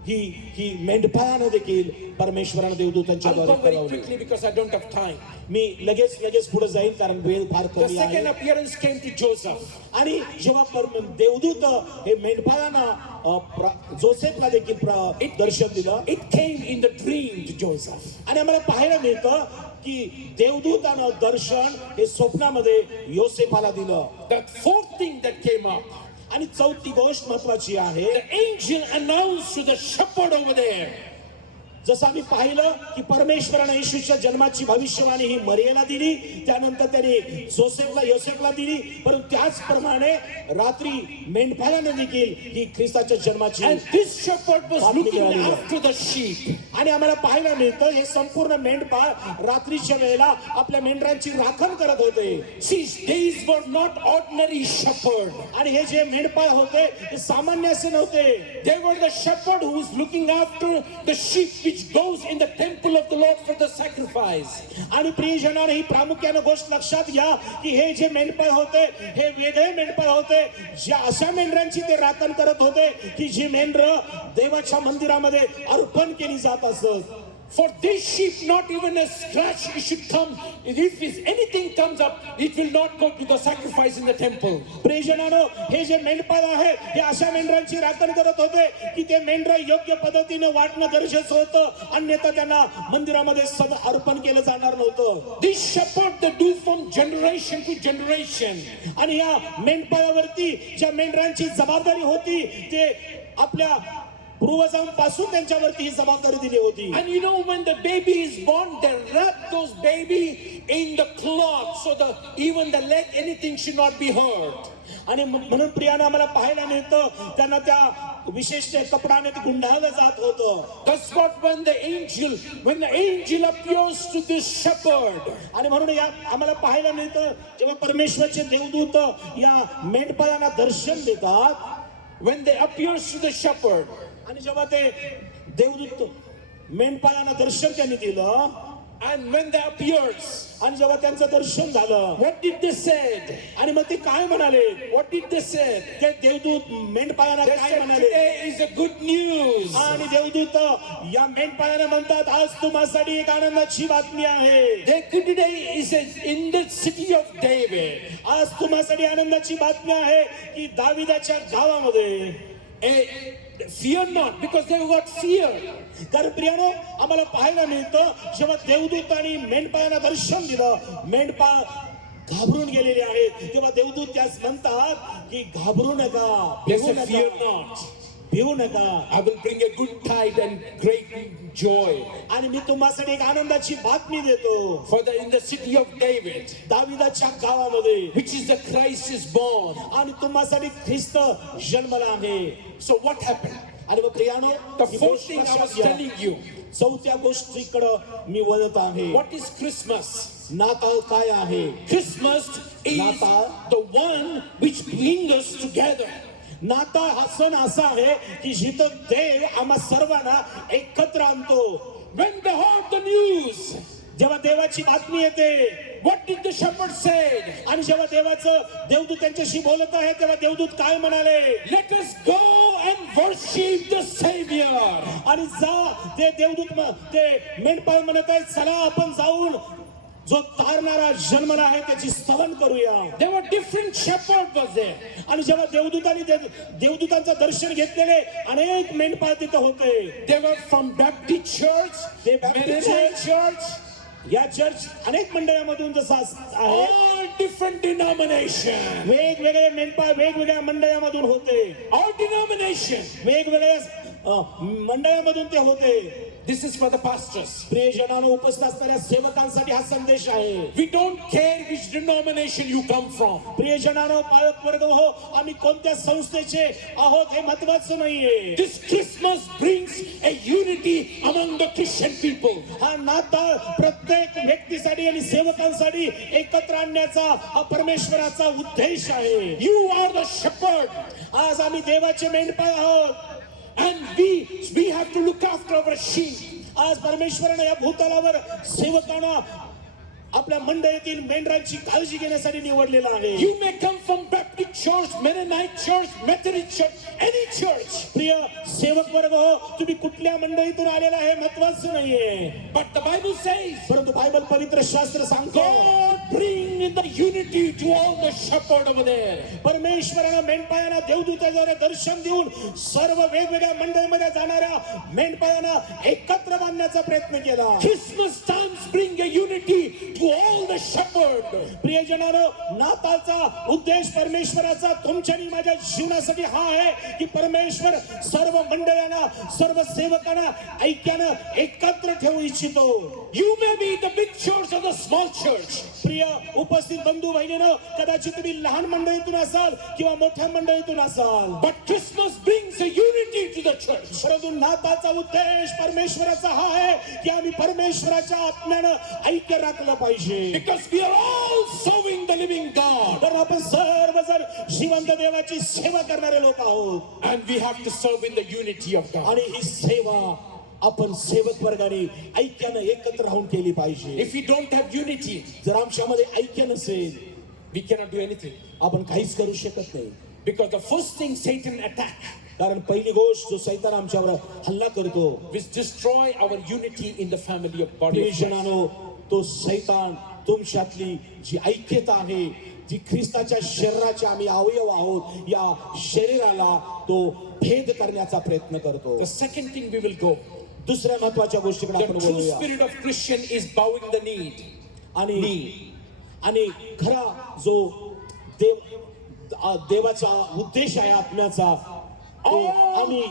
ही मेंढपाळानं देखील परमेश्वरानं देवदूतांच्या I'll द्वारे go very कळवली. quickly because I don't have time. मी लगेच पुढे जाईल कारण वेळ फार The कमी second आहे. appearance came to Joseph. आणि जेव्हा देवदूत हे मेंढपाळांना जोसेफला देखील दर्शन दिलं. It came in the dream to Joseph. आणि आम्हाला पाहायला मिळतं की देवदूतानं दर्शन हे स्वप्नामध्ये योसेफाला दिलं. The fourth thing that came up, आणि चौथी गोष्ट महत्वाची आहे, the angel announced to the shepherd over there, जसं आम्ही पाहिलं की परमेश्वरानं येशूच्या जन्माची भविष्यवाणी ही मरियेला दिली, त्यानंतर त्याने योसेफला दिली, परंतु त्याचप्रमाणे रात्री मेंढपाळानं देखील ही ख्रिस्ताच्या जन्माची and this shepherd was बातमी looking मिळाली. after the sheep. आणि आम्हाला पाहायला मिळतं हे संपूर्ण मेंढपाळ रात्रीच्या वेळेला आपल्या मेंढरांची राखण करत होते. See, these were not ordinary shepherd. आणि हे जे मेंढपाळ होते ते सामान्य असे नव्हते. They were the shepherd who was looking after the sheep which goes in the temple of the Lord for the sacrifice. आणि प्रियजनांनो, ही प्रामुख्याने गोष्ट लक्षात घ्या की हे जे मेंढपाळ होते हे वेगळे मेंढपाळ होते, ज्या अशा मेंढरांची ते राखण करत होते की जी मेंढरं देवाच्या मंदिरामध्ये अर्पण केली जात असत. For this sheep, not even a scratch should come. If anything comes up, it will not go to the sacrifice in the temple. प्रियजनांनो, हे जे मेंढपाळ आहे हे अशा मेंढरांची राखण करत होते की ते मेंढर योग्य पद्धतीने वाटणं गरजेचं होतं, अन्यथा त्यांना मंदिरामध्ये अर्पण केलं जाणार नव्हतं. This shepherd they do from generation to generation. आणि या मेंढपाळावरती ज्या मेंढरांची जबाबदारी होती ते आपल्या पूर्वजांपासून त्यांच्यावरती ही जबाबदारी दिली होती. And you know, when the baby is born, they wrap those baby in the cloth so that even the leg, anything should not be hurt. आणि म्हणून प्रियाने आम्हाला पाहायला मिळतं त्यांना त्या विशेष कपडाने ते गुंडाळलं जात होतं. That's what when the angel appears to this shepherd, आणि म्हणून या आम्हाला पाहायला मिळतं जेव्हा परमेश्वरचे देवदूत या मेंढपाळांना दर्शन देतात, when they appears to the shepherd, आणि जेव्हा ते देवदूत मेंढपाळांना दर्शन त्यांनी दिलं, and when they appears, आणि जेव्हा त्यांचं दर्शन झालं, what did they said? आणि मग ते काय म्हणाले, What did they say? ते देवदूत मेंढपाळांना They काय said, म्हणाले, today is a good news. आणि देवदूत या मेंढपाळांना म्हणतात आज तुम्हासाठी एक आनंदाची बातमी आहे. Today is in the city of David. आज तुम्हासाठी आनंदाची बातमी आहे की दाविदाच्या गावामध्ये. Fear not, because they got fear. कारण प्रियानो आम्हाला पाहायला मिळतं जेव्हा देवदूतांनी मेंढपाळांना दर्शन दिलं, मेंढपाळ घाबरून गेलेले आहेत, तेव्हा देवदूत त्यास म्हणतात की घाबरू नका, They भिवू said, fear नका, not. भिवू नका, I will bring a good tide and great joy. आणि मी तुम्हासाठी एक आनंदाची बातमी देतो. For in the city of David, दाविदाच्या गावामध्ये, which is the Christ is born. आणि तुम्हासाठी ख्रिस्त जन्मला आहे. So what happened? आणि मग प्रियानो The first thing I was telling you, चौथ्या गोष्टीकडे मी वळत आहे. what is Christmas? नाताळ काय आहे? Christmas is the one which brings us together. नाताळ हा सण असा आहे की जिथं देव आम्हा सर्वांना एकत्र आणतो. When they heard the news, जेव्हा देवाची बातमी येते, what did the shepherd say? आणि जेव्हा देवदूत त्यांच्याशी बोलत आहे तेव्हा देवदूत काय म्हणाले, Let us go and worship the Savior. आणि जा ते देवदूत ते मेंढपाळ म्हणत आहेत चला आपण जाऊन जो तारणारा जन्मला आहे त्याची स्तवन करूया. There were different shepherds was there. आणि जेव्हा देवदूतांचं दर्शन घेतलेले अनेक मेंढपाळ तिथं होते. They were from Baptist church, They Baptist Mennonite church, या चर्च अनेक मंडळामधून जसं आहे, all different denomination. वेगवेगळे मेंढपाळ वेगवेगळ्या मंडळामधून होते, All denomination. वेगवेगळ्या मंडळामधून ते होते. This is for the pastors. प्रियजनांनो उपस्थित असणाऱ्या सेवकांसाठी हा संदेश आहे. We don't care which denomination you come from. प्रियजनांनो पालक वर्ग हो, आम्ही कोणत्या संस्थेचे आहोत हे महत्वाचं नाहीये. This Christmas brings a unity among the Christian people. हा नाताळ प्रत्येक व्यक्तीसाठी आणि सेवकांसाठी एकत्र आणण्याचा हा परमेश्वराचा उद्देश आहे. You are the shepherd, आज आम्ही देवाचे मेंढपाळ आहोत, and we have to look after our sheep. आज परमेश्वराने या भूतलावर सेवकांना आपल्या मंडळीतील मेंढरांची काळजी घेण्यासाठी निवडलेला आहे. You may come from Baptist church, Mennonite church, Methodist church, any church. प्रिय सेवक वर्ग हो, तुम्ही कुठल्या मंडळीतून आलेला आहे महत्वाचं नाहीये, But the Bible says, परंतु बायबल पवित्र शास्त्र सांगतो God bring in the unity to all the shepherd over there. परमेश्वरानं मेंढपाळांना देवदूताद्वारे दर्शन देऊन सर्व वेगवेगळ्या मंडळीमध्ये जाणाऱ्या मेंढपाळांना एकत्र बांधण्याचा प्रयत्न केला. Christmas times bring a unity to all the shepherd. प्रियजनांनो नाताळचा उद्देश परमेश्वराचा तुमच्या आणि माझ्या जीवनासाठी हा आहे की परमेश्वर सर्व मंडळांना सर्व सेवकांना ऐक्यानं एकत्र ठेवू इच्छितो. You may be the big church or the small church. प्रिय उपस्थित बंधू बहिणीनं कदाचित तुम्ही लहान मंडळीतून असाल किंवा मोठ्या मंडळीतून असाल, But Christmas brings a unity to the church. परंतु नाताळचा उद्देश परमेश्वराचा हा आहे की आम्ही परमेश्वराच्या आत्म्यानं ऐक्य राखलं पाहिजे. Because we are all serving the living God. कारण आपण सर्वजण जिवंत देवाची सेवा करणारे लोक आहोत. And we have to serve in the unity of God. आणि ही सेवा आपण सेवक वर्गाने ऐक्यानं एकत्र राहून केली पाहिजे. If we don't have unity, जर आमच्यामध्ये ऐक्य नसेल we cannot do anything. आपण काहीच करू शकत नाही. Because the first thing Satan attacks, कारण पहिली गोष्ट जो सैतान आमच्यावर हल्ला करतो, which destroy our unity in the family of body of Christ. प्रियजनांनो, तो सैतान तुमच्यातली जी ऐक्यता आहे, जी ख्रिस्ताच्या शरीराचे आम्ही अवयव आहोत, या शरीराला तो भेद करण्याचा प्रयत्न करतो. The second thing we will go. दुसऱ्या महत्वाच्या गोष्टीकडे The आपण true बोलूया. spirit of Christian is bowing the knee. आणि खरा जो देवाचा उद्देश आहे आत्म्याचा, तो आम्ही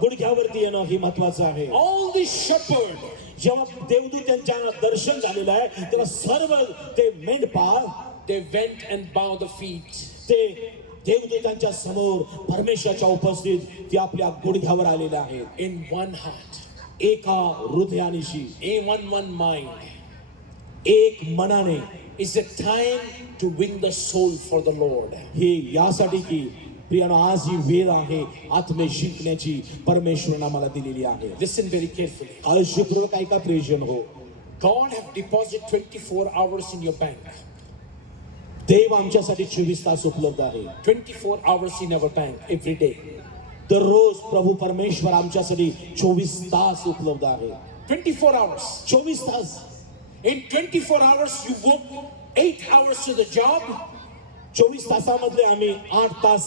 गुडघ्यावरती येणं हे महत्वाचं आहे. All the shepherd, जेव्हा देवदूत त्यांच्या दर्शन झालेलं आहे तेव्हा सर्व ते मेंढपाळ they went and bowed the feet. ते देवदूतांच्या समोर परमेश्वराच्या उपस्थित ती आपल्या गुडघ्यावर आलेले आहेत. in one heart, एका हृदयानिशी, in one mind. एक मनाने. It's a time to win the soul for the Lord. हे यासाठी की प्रियानो आज ही वेळ आहे आत्मे जिंकण्याची परमेश्वराने आम्हाला दिलेली आहे. Listen very carefully. काळजीपूर्वक ऐका प्रियजन हो. God have deposited 24 hours in your bank. देव आमच्यासाठी 24 तास उपलब्ध आहे. 24 hours in our bank every day. दररोज प्रभू परमेश्वर आमच्यासाठी 24 तास उपलब्ध आहे. 24 hours. 24 तास. In 24 hours, you work 8 hours to the job, 24 तासामधले आम्ही 8 तास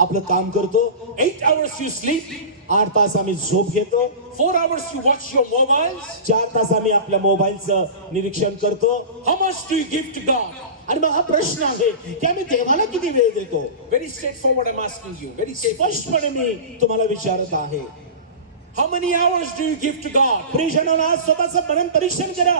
आपलं काम करतो. 8 hours you sleep, 8 तास आम्ही झोप घेतो. 4 hours you watch your mobiles. 4 तास आम्ही आपल्या मोबाईलचं निरीक्षण करतो. How much do you give to God? आणि मग हा प्रश्न आहे की आम्ही देवाला किती वेळ देतो. Very straightforward, I'm asking you. Very straightforward. स्पष्टपणे मी तुम्हाला विचारत आहे. How many hours do you give to God? प्रियजनांनो, आज स्वतःचं मनन परीक्षण करा.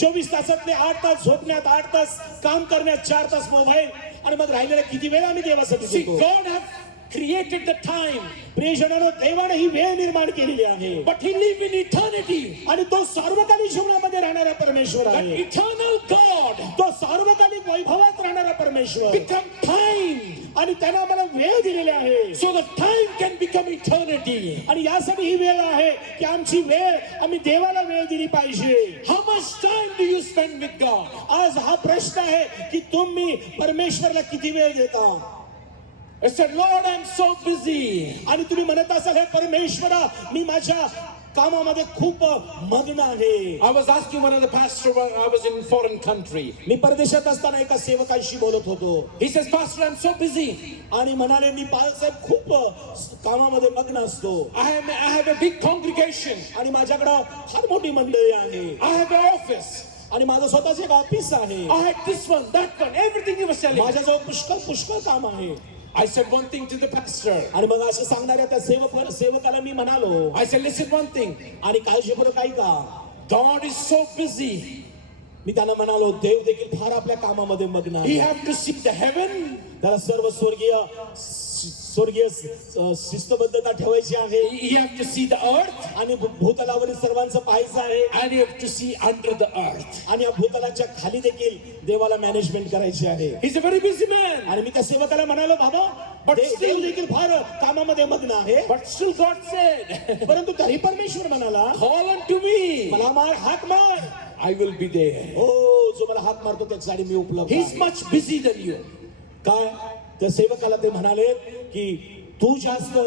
24 तासातले 8 तास झोपण्यात, 8 तास काम करण्यात, 4 तास मोबाईल, आणि मग राहिलेला किती वेळ आम्ही देवासाठी See, देतो. God have created the time, प्रियजनांनो, देवाने ही वेळ निर्माण केलेली आहे. but He live in eternity. आणि तो सार्वकालिक जीवनामध्ये राहणारा परमेश्वर That आहे. eternal God तो सार्वकालिक वैभवात राहणारा परमेश्वर become time, आणि त्याने आम्हाला वेळ दिलेली आहे. so the time can become eternity. आणि यासाठी ही वेळ आहे की आमची वेळ आम्ही देवाला वेळ दिली पाहिजे. How much time do you spend with God? आज हा प्रश्न आहे की तुम्ही परमेश्वरला किती वेळ देता. I said, Lord, I'm so busy. आणि तुम्ही म्हणत असाल, हे परमेश्वरा, मी माझ्या कामामध्ये खूप मग्न आहे. I was asking one of the pastors when I was in foreign country. मी परदेशात असताना एका सेवकांशी बोलत होतो. He says, Pastor, I'm so busy. आणि म्हणाले, मी बाळासाहेब खूप कामामध्ये मग्न असतो. I have a big congregation. आणि माझ्याकडं फार मोठी मंडळी आहे. I have an office. आणि माझं स्वतःच एक ऑफिस आहे. I had this one, that one, everything he was selling. माझ्याजवळ पुष्कळ काम आहे. I said one thing to the pastor. आणि मग असं सांगणाऱ्या त्या सेवकाला मी म्हणालो, I said, listen one thing. आणि काळजीपूर्वक ऐका, God is so busy. मी त्यांना म्हणालो, देव देखील फार आपल्या कामामध्ये मग्न He आहे. have to see the heaven. त्याला सर्व स्वर्गीय शिस्तबद्धता ठेवायची आहे. He have to see the earth. आणि भूतलावरील सर्वांचं पाहायचं आहे. And he have to see under the earth. आणि या भूतलाच्या खाली देखील देवाला मॅनेजमेंट करायची आहे. He's a very busy man. आणि मी त्या सेवकाला म्हणालो, बाबा, देव देखील फार कामामध्ये मग्न आहे. But still God said, परंतु तरी परमेश्वर म्हणाला, call unto me. मला हाक मार. I will be there. हो, जो मला हाक मारतो त्याच्यासाठी मी उपलब्ध He's आहे. much busy than you. काय त्या सेवकाला ते म्हणाले की तू जास्त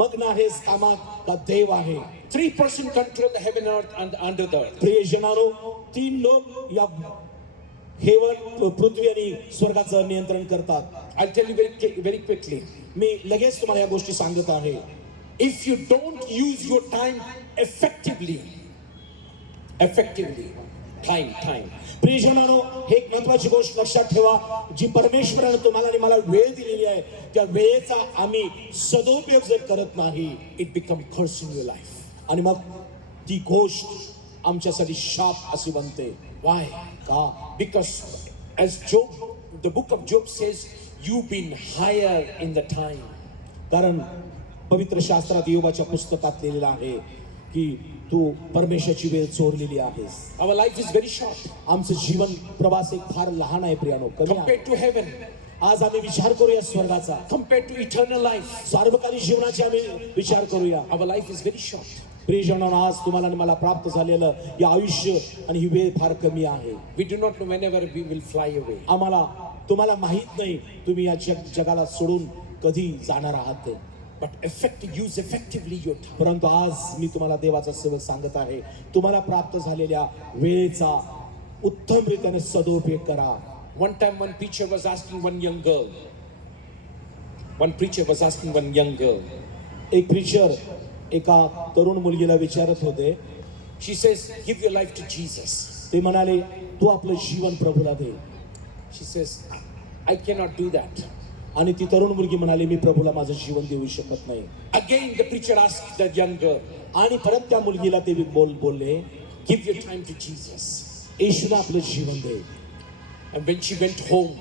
मग्न आहेस कामात का देव आहे. 3% control the heaven, earth, and under the earth. प्रियजनांनो, 3 लोक या हेवन, पृथ्वी आणि स्वर्गाचं नियंत्रण करतात. I'll tell you very quickly. मी लगेच तुम्हाला या गोष्टी सांगत आहे. If you don't use your time effectively, time. प्रियजनांनो, हे एक महत्वाची गोष्ट लक्षात ठेवा, जी परमेश्वराने तुम्हाला आणि मला वेळ दिलेली आहे, त्या वेळेचा आम्ही सदुपयोग जर करत नाही, it become curse in your life. आणि मग ती गोष्ट आमच्यासाठी शाप अशी बनते. Why? का? Because as Job, the book of Job says, you've been higher in the time. कारण पवित्र शास्त्रात योबाच्या पुस्तकात लिहिलेलं आहे की तू परमेश्वराची वेळ चोरलेली आहेस. Our life is very short आमचं जीवन प्रवास एक फार लहान आहे प्रियानो, कमी आहे. compared to heaven, आज आम्ही विचार करूया स्वर्गाचा, compared to eternal life. सार्वकालिक जीवनाचे आम्ही विचार करूया. Our life is very short. प्रियजनांनो, आज तुम्हाला आणि मला प्राप्त झालेलं हे आयुष्य आणि ही वेळ फार कमी आहे. We do not know whenever we will fly away. आम्हाला तुम्हाला माहित नाही तुम्ही या जगाला सोडून कधी जाणार आहात ते. But use effectively your time. परंतु आज मी तुम्हाला देवाचा सेवक सांगत आहे, तुम्हाला प्राप्त झालेल्या वेळेचा उत्तम रीतीने सदुपयोग करा. One time one preacher was asking one young girl. एक प्रीचर एका तरुण मुलगीला विचारत होते. She says, give your life to Jesus. ते म्हणाले, तू आपलं जीवन प्रभूला दे. She says, I cannot do that. आणि ती तरुण मुलगी म्हणाली, मी प्रभूला माझं जीवन देऊ शकत नाही. Again the preacher asked that young girl, आणि परत त्या मुलगीला ते बोलले, give your time to Jesus. येशूला आपलं जीवन दे. And when she went home,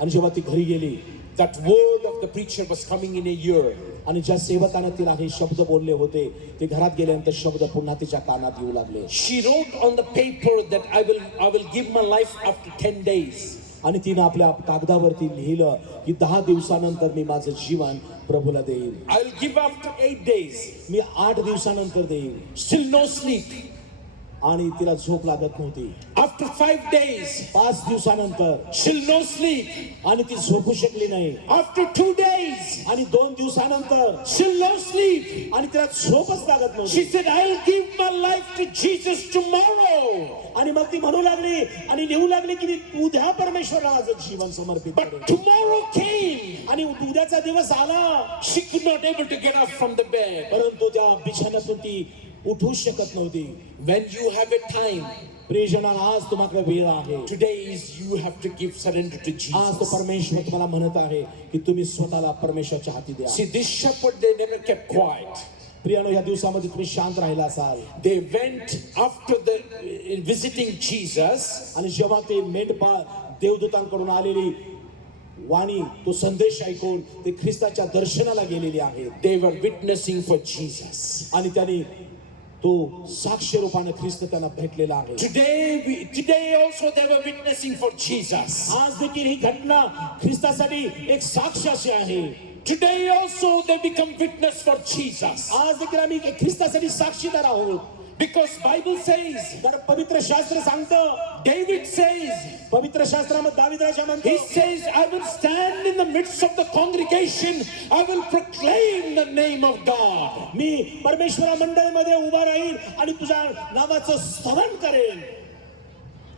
आणि जेव्हा ती घरी गेली, that word of the preacher was coming in a year. आणि ज्या सेवकानं तिला हे शब्द बोलले होते ते घरात गेल्यानंतर शब्द पुन्हा तिच्या कानात येऊ लागले. She wrote on the paper that I will give my life after 10 days. आणि तिने आपल्या कागदावरती लिहिलं की 10 दिवसानंतर मी माझं जीवन प्रभूला देईन. I will give after 8 days. मी 8 दिवसानंतर देईन. Still no sleep. आणि तिला झोप लागत नव्हती. After 5 days. 5 दिवसानंतर Still no sleep. आणि ती झोपू शकली नाही. After 2 days. आणि 2 दिवसानंतर Still no sleep. आणि तिला झोपच लागत She नव्हती. said, I'll give my life to Jesus tomorrow. आणि मग ती म्हणू लागली आणि लिहू लागली की मी उद्या परमेश्वराला माझं जीवन समर्पित But करेन. tomorrow came. आणि उद्याचा दिवस आला. She could not able to get up from the bed. परंतु त्या बिछाण्यातून ती उठू शकत नव्हती. When you have a time, प्रियजनांनो, आज तुम्हाला वेळ आहे. today is you have to give surrender to आज तो Jesus. परमेश्वर तुम्हाला म्हणत आहे की तुम्ही स्वतःला परमेश्वराच्या हाती द्या. See, this shepherd, they never kept quiet. प्रियानो, या दिवसामध्ये तुम्ही शांत राहिला असाल. They went after the visiting Jesus. आणि जेव्हा ते मेंढपाळ देवदूतांकडून आलेली वाणी, तो संदेश ऐकून ते ख्रिस्ताच्या दर्शनाला गेलेले आहेत. They were witnessing for Jesus. आणि त्यांनी तो साक्ष रूपाने ख्रिस्त त्यांना भेटलेला आहे. Today also they were witnessing for Jesus. आज देखील ही घटना ख्रिस्तासाठी एक साक्ष अशी आहे. Today also they become witness for Jesus. आज देखील आम्ही ख्रिस्तासाठी साक्षीदार आहोत. Because Bible says, कारण पवित्र शास्त्र सांगतं, David says, पवित्र शास्त्रामध्ये दावीद राजा म्हणतो, he says, I will stand in the midst of the congregation. I will proclaim the name of God. मी परमेश्वरा मंडळीमध्ये उभा राहील आणि तुझ्या नावाचं स्तवन करेन.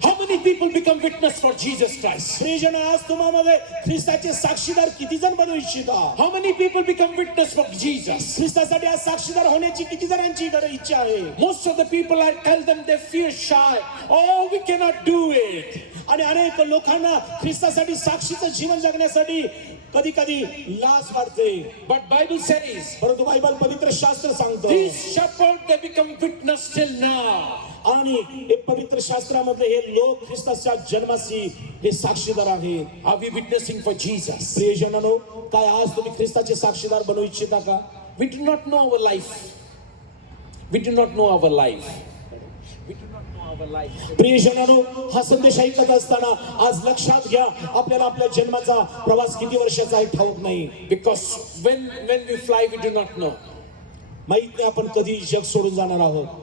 How many people become witness for Jesus Christ? प्रियजन, आज तुम्हामध्ये ख्रिस्ताचे साक्षीदार किती जण बनू इच्छिता? How many people become witness for Jesus? ख्रिस्तासाठी आज साक्षीदार होण्याची किती जणांची इच्छा आहे? Most of the people, I tell them, they feel shy. Oh, we cannot do it. आणि अनेक लोकांना ख्रिस्तासाठी साक्षीचं जीवन जगण्यासाठी कधी कधी लाज वाटते. But Bible says, परंतु बायबल पवित्र शास्त्र सांगतं, these shepherds, they become witness till now. आणि हे पवित्र शास्त्रामधले हे लोक ख्रिस्ताच्या जन्माशी हे साक्षीदार आहेत. Are we witnessing for Jesus? प्रियजनांनो, काय आज तुम्ही ख्रिस्ताचे साक्षीदार बनू इच्छिता का? We do not know our life. We do not know our life. We do not know our life. प्रियजनांनो, हा संदेश ऐकत असताना आज लक्षात घ्या, आपल्याला आपल्या जन्माचा प्रवास किती वर्षाचा आहे ठाऊक नाही. Because when we fly, we do not know. माहित नाही आपण कधी जग सोडून जाणार आहोत.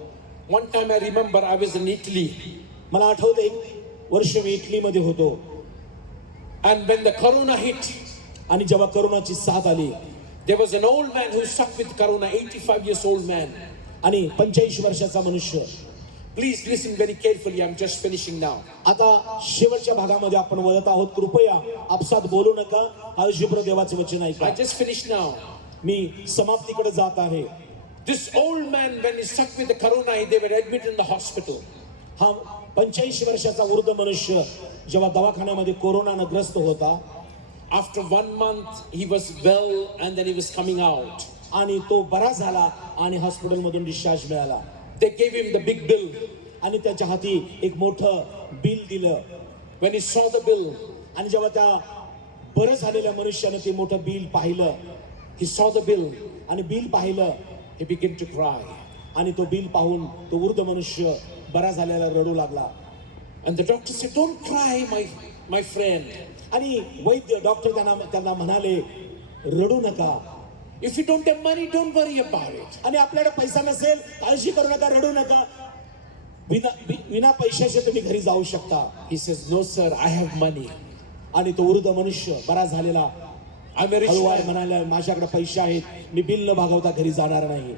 One time I remember I was in Italy. मला आठवतं, एक वर्ष मी इटलीमध्ये होतो. And when the corona hit, आणि जेव्हा करोनाची साथ आली, there was an old man who stuck with corona, 85 years old man. आणि 85 वर्षाचा मनुष्य. Please listen very carefully. I'm just finishing now. आता शेवटच्या भागामध्ये आपण वळत आहोत. कृपया आपसात बोलू नका. काळजीपूर्वक देवाचे वचन ऐका. I just finished now. मी समाप्तीकडे जात आहे. This old man, when he stuck with the corona, they were admitted in the hospital. हा 85 वर्षाचा वृद्ध मनुष्य जेव्हा दवाखान्यामध्ये कोरोनानं ग्रस्त होता, After 1 month, he was well, and then he was coming out. आणि तो बरा झाला आणि हॉस्पिटलमधून डिस्चार्ज मिळाला. They gave him the big bill. आणि त्याच्या हाती एक मोठं बिल दिलं. When he saw the bill, आणि जेव्हा त्या बरं झालेल्या मनुष्याने ते मोठं बिल पाहिलं, he saw the bill. आणि बिल पाहिलं, He began to cry. आणि तो बिल पाहून तो वृद्ध मनुष्य बरा झालेला रडू लागला. And the doctor said, "Don't cry, my friend. आणि वैद्य डॉक्टर त्यांना म्हणाले, रडू नका. If you don't have money, don't worry about it." आणि आपल्याकडे पैसा नसेल, काळजी करू नका, रडू नका. विना पैशाचे तुम्ही घरी जाऊ शकता. He says, "No, sir, I have money. आणि तो वृद्ध मनुष्य बरा झालेला I'm a rich हळूवार man. म्हणाला, माझ्याकडे पैसे आहेत, मी बिल न भागवता घरी जाणार नाही.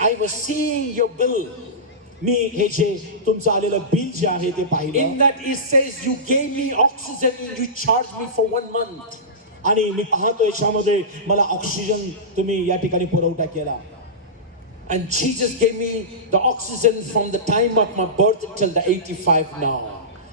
I was seeing your bill. मी हे जे तुमचं आलेलं बिल जे आहे ते पाहिलं. In that it says you gave me oxygen and you charged me for 1 month. आणि मी पाहतो याच्यामध्ये मला ऑक्सिजन तुम्ही या ठिकाणी पुरवठा केला. And Jesus gave me the oxygen from the time of my birth till the 85 now."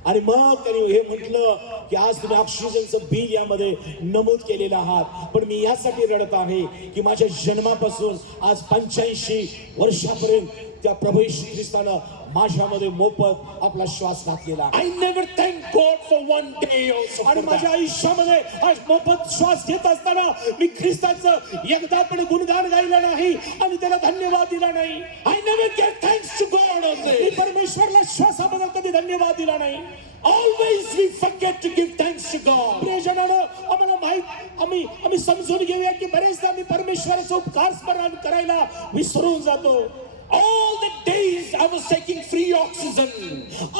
आणि मग त्यांनी हे म्हटलं की आज तुम्ही ऑक्सिजनचं बिल यामध्ये नमूद केलेलं आहात, पण मी यासाठी रडत आहे की माझ्या जन्मापासून आज 85 वर्षापर्यंत त्या प्रभू येशू ख्रिस्तानं माझ्यामध्ये मोफत आपला श्वास घातलेला आहे. I never thank God for one day also. आणि for माझ्या that. आयुष्यामध्ये आज मोफत श्वास घेत असताना मी ख्रिस्ताचं एकदा पण गुणगान गायलं नाही आणि त्याला धन्यवाद दिला नाही. I never give thanks to God on me this. परमेश्वरला श्वासाबद्दल कधी धन्यवाद दिला नाही. Always we forget to give thanks to God. प्रियजनानं आम्हाला माहित आम्ही समजून घेऊया की बरेचदा आम्ही परमेश्वराचा उपकार स्मरण करायला विसरून जातो. All the days I was taking free oxygen.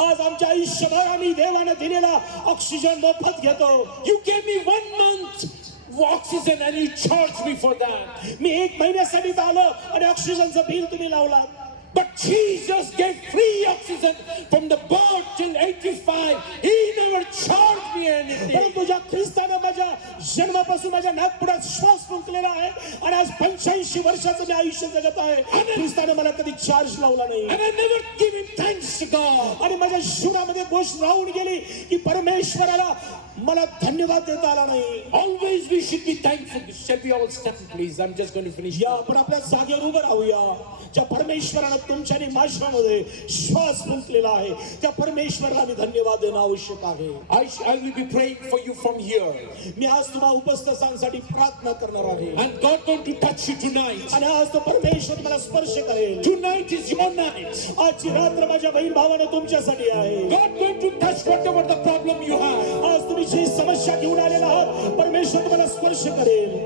आज आमच्या आयुष्यभर आम्ही देवाने दिलेला ऑक्सिजन मोफत घेतो. You gave me 1 month oxygen and you charged me for that. मी 1 महिन्यासाठी आलो आणि ऑक्सिजनचं बिल तुम्ही लावला. But Jesus gave free oxygen from the birth till 85. He never charged me anything. परंतु ज्या ख्रिस्तानं माझ्या जन्मापासून माझ्या नागपुरात श्वास फुंकलेला आहे आणि आज 85 वर्षाचं मी आयुष्य जगत आहे. ख्रिस्तानं मला कधी चार्ज लावला नाही. And I never give him thanks to God. आणि माझ्या जीवनामध्ये गोष्ट राहून गेली की परमेश्वराला मला धन्यवाद देता आला नाही. Always we should be thankful. Shall we all stand please? I'm just going to finish. या आपण आपल्या जागेवर उभं राहूया. ज्या परमेश्वरानं तुमच्या आणि माझ्यामध्ये श्वास फुंकलेला आहे त्या परमेश्वराला आम्ही धन्यवाद देणं आवश्यक आहे. I will be praying for you from here. मी आज तुम्हाला उपस्थितांसाठी प्रार्थना करणार आहे. And God going to touch you tonight. आणि आज तो परमेश्वर मला स्पर्श करेल. Tonight is your night. आजची रात्र माझ्या बहीण भावानं तुमच्यासाठी आहे. God going to touch whatever the problem you have. आज तुम्ही जी समस्या घेऊन आलेला आहात परमेश्वर तुम्हाला स्पर्श करेल.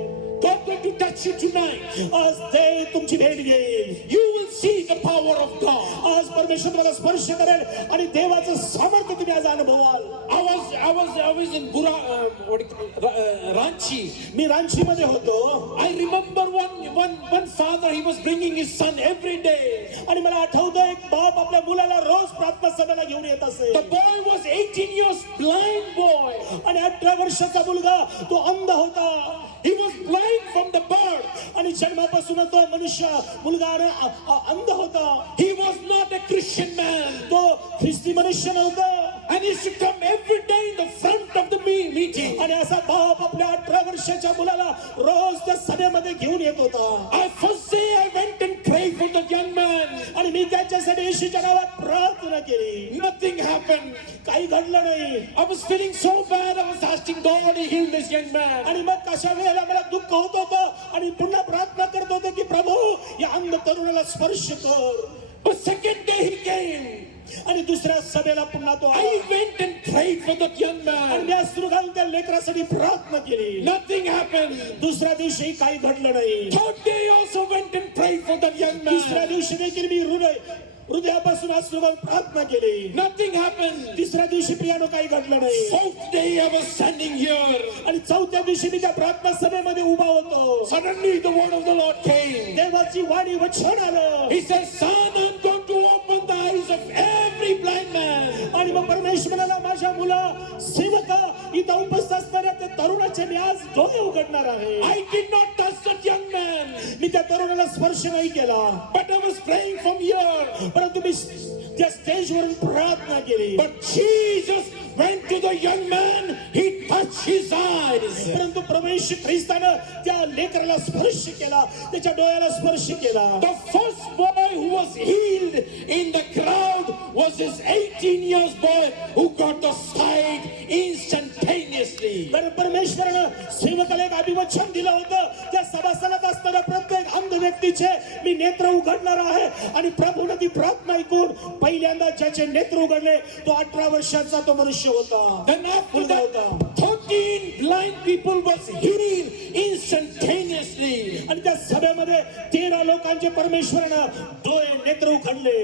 God going to touch you tonight. आज ते तुमची भेट घेईल. You will see the power of God. आज परमेश्वर तुम्हाला स्पर्श करेल आणि देवाचं सामर्थ्य तुम्ही आज अनुभवाल. I was in Ranchi. मी रांची मध्ये होतो. I remember one father, he was bringing his son every day. आणि मला आठवतं एक बाप आपल्या मुलाला रोज प्रार्थना सभेला घेऊन येत असे. The boy was 18 years blind boy. आणि 18 वर्षाचा मुलगा तो अंध होता. He was blind from the birth. आणि जन्मापासून तो मुलगा अंध होता. He was not a Christian man. तो ख्रिस्ती मनुष्य नव्हता. And he used to come every day in the front of the meeting. आणि असा बाप आपल्या 18 वर्षाच्या मुलाला रोज त्या सभेमध्ये घेऊन येत होता. First day I went and prayed for the young man. आणि मी त्याच्यासाठी येशूच्या नावात प्रार्थना केली. Nothing happened. काही घडलं नाही. I was feeling so bad. I was asking God to heal this young man. आणि मग कशा वेळेला मला दुःख होत होतं आणि पुन्हा प्रार्थना करत होतो की प्रभू या अंध तरुणाला स्पर्श कर. But second day he came. आणि दुसऱ्या सभेला पुन्हा तो I went and prayed for that young आणि man. मी अश्रू घालून त्या लेकरासाठी प्रार्थना केली. Nothing happened. दुसऱ्या दिवशी काही घडलं नाही. Third day I also went and prayed for that young तिसऱ्या man. दिवशी देखील मी हृदयापासून अश्रू घालून प्रार्थना केली. Nothing happened. तिसऱ्या दिवशी प्रियानो काही घडलं नाही. Fourth day I was standing here. आणि चौथ्या दिवशी मी त्या प्रार्थना सभेमध्ये उभा होतो. Suddenly the word of the Lord came. देवाची वाणी वचन आलं. He said, son, I'm going to open the eyes of every blind man. आणि मग परमेश्वराला माझ्या मुला सेवका इथं उपस्थित असणाऱ्या त्या तरुणाचे मी आज डोळे उघडणार आहे. I did not touch that young man, मी त्या तरुणाला स्पर्श नाही केला. but I was praying from here. परंतु मी त्या स्टेजवरून प्रार्थना केली. But Jesus went to the young man, he touched his eyes. परंतु प्रभू येशू ख्रिस्तानं त्या लेकराला स्पर्श केला. त्याच्या डोळ्याला स्पर्श केला. The first boy who was healed in the crowd was his 18 years boy who got the sight instantaneously. कारण परमेश्वरानं सेवकाला एक अभिवचन दिलं होतं. त्या सभास्थानात असणाऱ्या प्रत्येक अंध व्यक्तीचे मी नेत्र उघडणार आहे. आणि प्रभूने ती प्रार्थना ऐकून पहिल्यांदा ज्याचे नेत्र उघडले तो 18 वर्षाचा तो मनुष्य होता. Then after that, 13 blind people was healed instantaneously. आणि त्या सभेमध्ये 13 लोकांचे परमेश्वरानं डोळे नेत्र उघडले.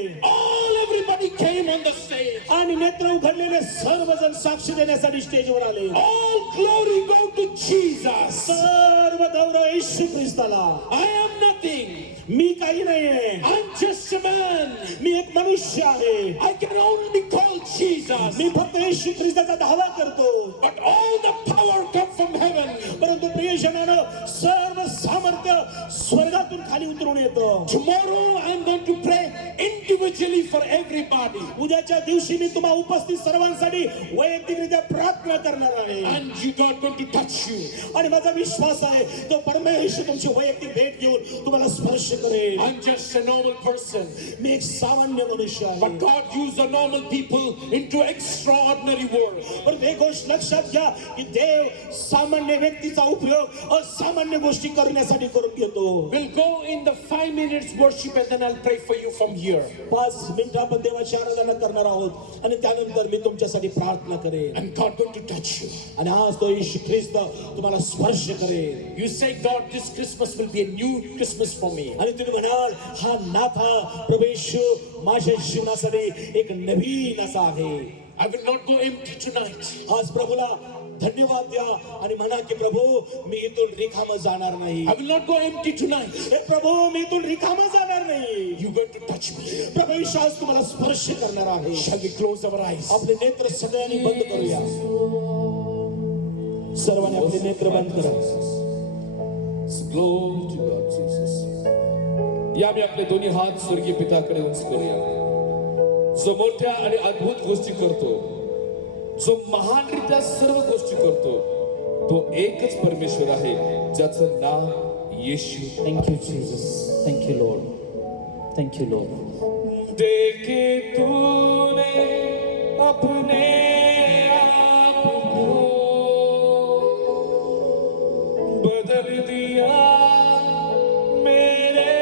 Everybody came on the stage. आणि नेत्र उघडलेले सर्वजण साक्षी देण्यासाठी स्टेजवर आले. All glory go to Jesus. सर्व गौरव येशू ख्रिस्ताला. I am nothing. मी काही नाहीये. I'm just a man. मी एक मनुष्य आहे. I can only call Jesus. मी फक्त येशू ख्रिस्ताचा धावा करतो. But all the power come from heaven. परंतु प्रियजनानं सर्व सामर्थ्य स्वर्गातून खाली उतरून येतं. Tomorrow I'm going to pray individually individually for everybody. उद्याच्या दिवशी मी तुम्हा उपस्थित सर्वांसाठी वैयक्तिकरित्या प्रार्थना करणार आहे And God going to touch you. आणि माझा विश्वास आहे तो परमेश्वर तुमची वैयक्तिक भेट घेऊन तुम्हाला स्पर्श करेल. I'm just a normal person. मी एक सामान्य मनुष्य आहे. But God used the normal people into extraordinary work. पण एक गोष्ट लक्षात घ्या की देव सामान्य व्यक्तीचा उपयोग असामान्य गोष्टी करण्यासाठी करून घेतो. We'll go in the 5 minutes worship and then I'll pray for you from here. 5 मिनिटं आपण देवाची आराधना करणार आहोत आणि त्यानंतर मी तुमच्यासाठी प्रार्थना करेन. And God going to touch you. आणि आज तो येशू ख्रिस्त तुम्हाला स्पर्श करेल. You say, God, this Christmas will be a new Christmas for me. आणि तुम्ही म्हणाल हा नाथा प्रभू येशू माझ्या जीवनासाठी एक नवीन असा आहे. I will not go empty tonight. आज प्रभूला धन्यवाद द्या आणि म्हणा की प्रभू मी इथून रिकाम जाणार नाही. I will not go empty tonight. हे प्रभू मी इथून रिकाम जाणार नाही. You're going to touch me. प्रभू येशू आज तुम्हाला स्पर्श करणार आहे. Shall we close our eyes? आपले नेत्र सगळ्यांनी बंद करूया. सर्वांनी आपले नेत्र बंद करा. Glory to God, Jesus. या मी आपले दोन्ही हात स्वर्गीय पिताकडे उंच करूया. जो मोठ्या आणि अद्भुत गोष्टी करतो, जो महानरित्या सर्व गोष्टी करतो, तो एकच परमेश्वर आहे ज्याचं नाव येशू. Thank you, Jesus. Thank you, Lord. Thank you, Lord. देखे तूने अपने आप को बदल दिया मेरे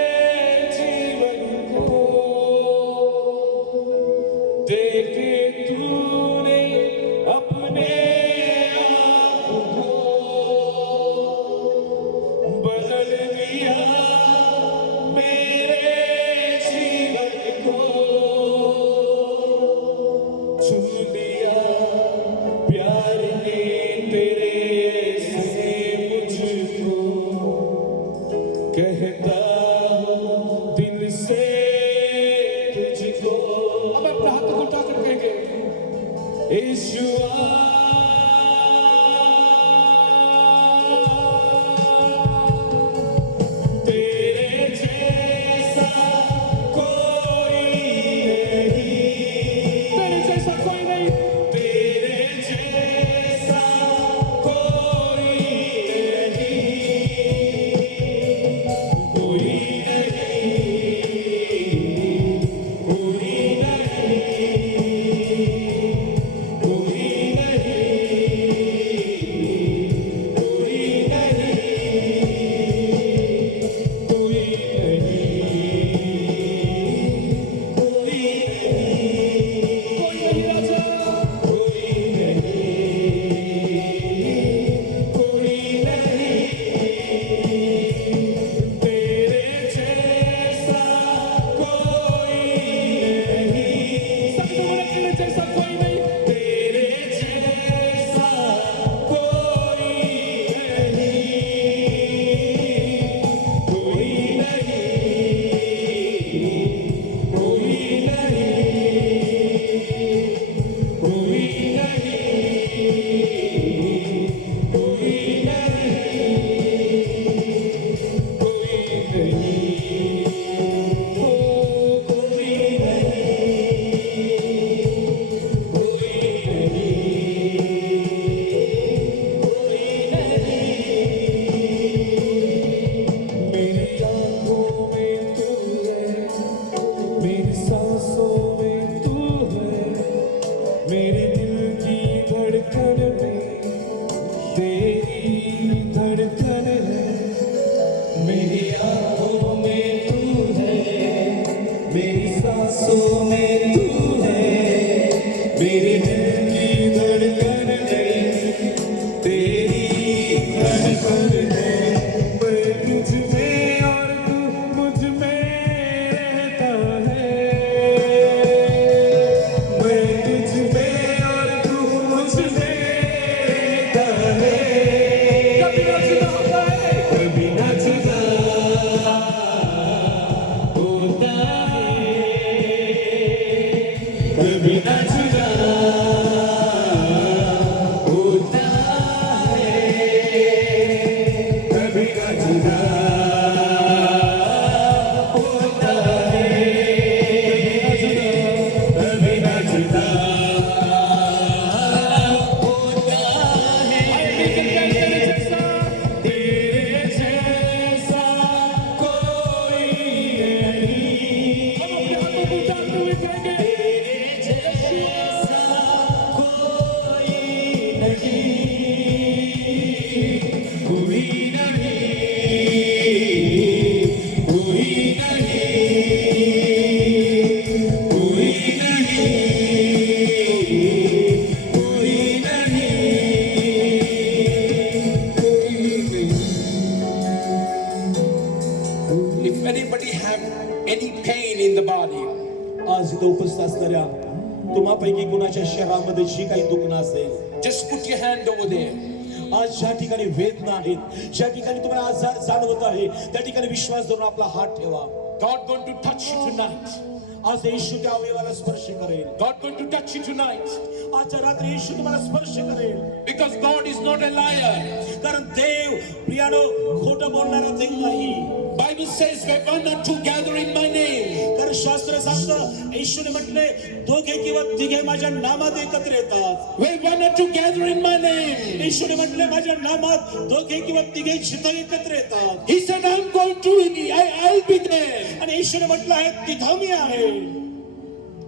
जीवन को. देखे तूने अपने आप को बदल दिया मेरे जीवन को. छू लिया प्यार ने तेरे से मुझको. कहता हूँ दिल से तुझको. अब अपना हाथ उठा कर कहेंगे यीशुआ. तेरे जैसा कोई नहीं. तेरे जैसा कोई नहीं. तेरे जैसा कोई नहीं. कोई नहीं. कोई नहीं. कोई कभी ना जुदा If anybody have any pain in the body, आज इथं उपस्थित असणाऱ्या तुम्हापैकी कुणाच्या शरीरामध्ये जी काही दुखणं असेल, just put your hand over there. आज ज्या ठिकाणी वेदना आहेत, ज्या ठिकाणी तुम्हाला आजार जाणवत आहे, त्या ठिकाणी विश्वास धरून आपला हात ठेवा. God going to touch you tonight. आज येशू त्या अवयवाला स्पर्श करेल. God going to touch you tonight. आजच्या रात्री येशू तुम्हाला स्पर्श करेल. Because God is not a liar. कारण देव प्रियानो खोटं बोलणारा देव नाही. Bible says where one or two gather in my name. कारण शास्त्र सांगतं, येशूने म्हटले दोघे किंवा तिघे माझ्या नामात एकत्र येतात. Where one or two gather in my name. येशूने म्हटले माझ्या नामात दोघे किंवा तिघे जिथं एकत्र येतात. He said, I'm going to, I'll be there. आणि येशूने म्हटलं आहे तिथं मी आहे.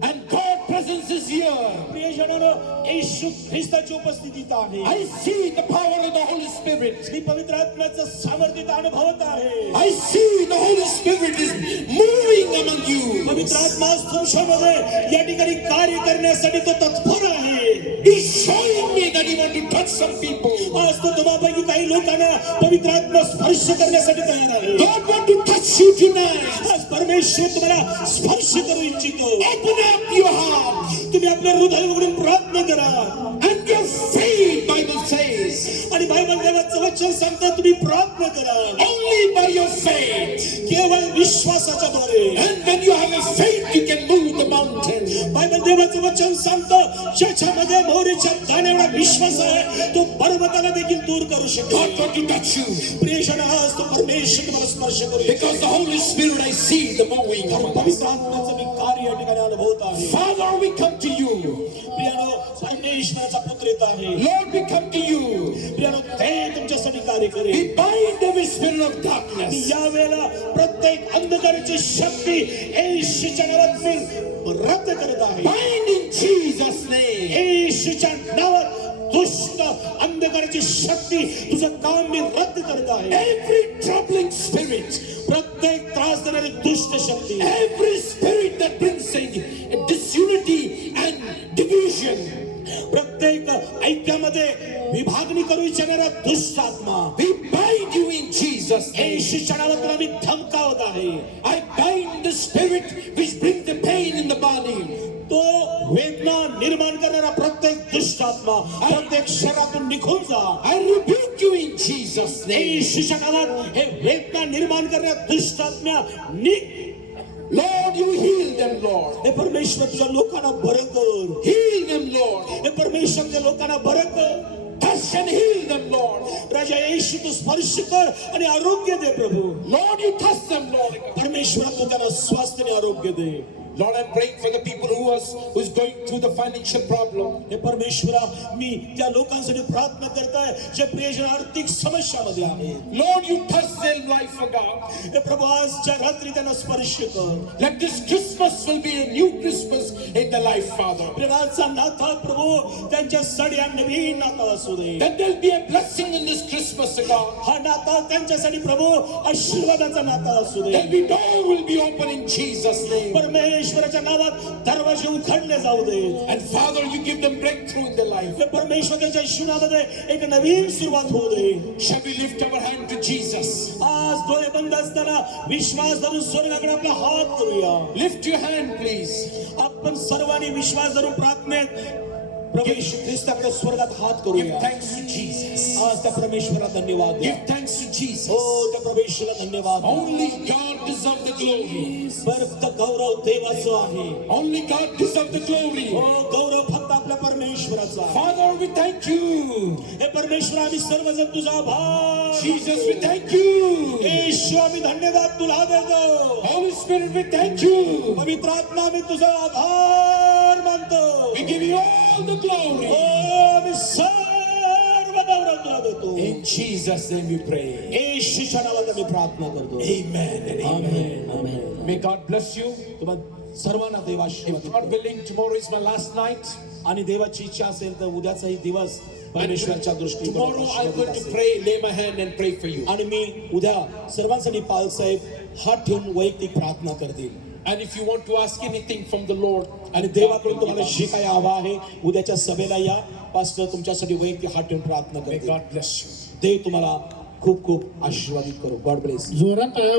And God presence is here. प्रियजनांनो, येशू ख्रिस्ताची उपस्थिती इथं आहे. I see the power of the Holy Spirit. मी पवित्र आत्म्याचं सामर्थ्य इथं अनुभवत आहे. I see the Holy Spirit is moving among you. पवित्र आत्मा तुमच्यामध्ये या ठिकाणी कार्य करण्यासाठी तो तत्पर आहे. He's showing me that he want to touch some people. आज तो तुम्हापैकी काही लोकांना पवित्र आत्मा स्पर्श करण्यासाठी तयार आहे. God want to touch you tonight. आज परमेश्वर तुम्हाला स्पर्श करू इच्छितो. Open up your heart. तुम्ही आपलं हृदय उघडून प्रार्थना करा. And your faith, Bible says. आणि बायबल देवाचं वचन सांगतं तुम्ही प्रार्थना करा. Only by your faith. केवळ विश्वासाच्या द्वारे. And when you have a faith, you can move the mountain. Bible देवाचं वचन सांगतं ज्याच्यामध्ये मोहरीच्या दाण्याला विश्वास आहे तो पर्वताला देखील दूर करू शकतो. God want to touch you. प्रियजन, आज तो परमेश्वर तुम्हाला स्पर्श करू. Because the Holy Spirit, I see the moving among us. पवित्र आत्म्याचं मी कार्य या ठिकाणी अनुभवत आहे. Father, we come to you. प्रियानो, परमेश्वराचा पुत्र येत आहे. Lord, we come to you. प्रियानो, ते तुमच्यासाठी कार्य करेल. We bind every spirit of darkness. या वेळेला प्रत्येक अंधकाराची शक्ती येशूच्या नावात मी रद्द करत आहे. Bind in Jesus' name. येशूच्या नावात दुष्ट अंधकाराची शक्ती तुझं काम मी रद्द करत आहे. Every troubling spirit, प्रत्येक त्रास देणारी दुष्ट शक्ती, every spirit that brings disunity and division, प्रत्येक ऐक्यामध्ये विभागणी करू इच्छिणारा दुष्ट आत्मा, we bind you in Jesus' name. येशूच्या नावात तुला मी धमकावत आहे. I bind the spirit which brings the pain in the body. तो वेदना निर्माण करणारा प्रत्येक दुष्ट आत्मा प्रत्येक शरीरातून निघून जा. I rebuke you in Jesus' name. येशूच्या नावात हे वेदना निर्माण करणाऱ्या दुष्ट आत्म्या निघ. Lord, you heal them, Lord. हे परमेश्वर तुझ्या लोकांना बरं कर. Heal them, Lord. हे परमेश्वर तुझ्या लोकांना बरं कर. Touch and heal them, Lord. राजा येशू तू स्पर्श कर आणि आरोग्य दे प्रभू. Lord, you touch them, Lord. परमेश्वर तू त्यांना स्वास्थ्य आणि आरोग्य दे. Lord, I'm praying for the people who's going through the financial problem. हे परमेश्वरा, मी त्या लोकांसाठी प्रार्थना करताय जे प्रियजन आर्थिक समस्यामध्ये आहेत. Lord, you touch their life, oh God. हे प्रभू, आजच्या रात्री त्यांना स्पर्श कर. Let this Christmas will be a new Christmas in their life, Father. प्रेमाचा नाता प्रभू त्यांच्यासाठी हा नवीन नाता असू दे. That there'll be a blessing in this Christmas, oh God. हा नाता त्यांच्यासाठी प्रभू आशीर्वादाचा नाता असू दे. There'll be door will be open in Jesus' name. परमेश्वराच्या नावात दरवाजे उघडले जाऊ दे. And Father, you give them breakthrough in their life. हे परमेश्वराच्या जीवनामध्ये एक नवीन सुरुवात होऊ दे. Shall we lift our hand to Jesus? आज डोळे बंद असताना विश्वास धरून स्वर्गाकडे आपला हात करूया. Lift your hand, please. आपण सर्वांनी विश्वास धरून प्रार्थनेत प्रभू येशू ख्रिस्ताकडे स्वर्गात हात Give करूया. thanks to Jesus. आज त्या परमेश्वराला धन्यवाद द्या. Give thanks to Jesus. हो, त्या परमेश्वराला धन्यवाद द्या. Only God deserves the glory. फक्त गौरव देवाचं आहे. Only God deserves the glory. हो, गौरव फक्त आपल्या परमेश्वराचा आहे. Father, we thank you. हे परमेश्वर, आम्ही सर्वजण तुझा आभार. Jesus, we thank you. येशू, आम्ही धन्यवाद तुला देतो. Holy Spirit, we thank you. पवित्र आत्मा, आम्ही तुझा आभार मानतो. We give you all the glory. हो, आम्ही सर्व गौरव तुला देतो. In Jesus' name we pray. येशूच्या नावात आम्ही प्रार्थना करतो. Amen and amen. Amen, amen. May God bless you. तुम्हाला सर्वांना देव आशीर्वाद If God देतो. willing, tomorrow is my last night. आणि देवाची इच्छा असेल तर उद्याचाही दिवस परमेश्वराच्या दृष्टीने Tomorrow I'm going to pray, lay my hand and pray for you. आणि मी उद्या सर्वांसाठी पाल साहेब हात ठेवून वैयक्तिक प्रार्थना करतील. And if you want to ask anything from the Lord, आणि देवाकडून तुम्हाला जे काही हवं आहे उद्याच्या सभेला या. पास्टर तुमच्यासाठी वैयक्तिक हात ठेवून प्रार्थना may करतील. God bless you. देव तुम्हाला खूप खूप आशीर्वादित करो. God bless. जोरात टाळ्या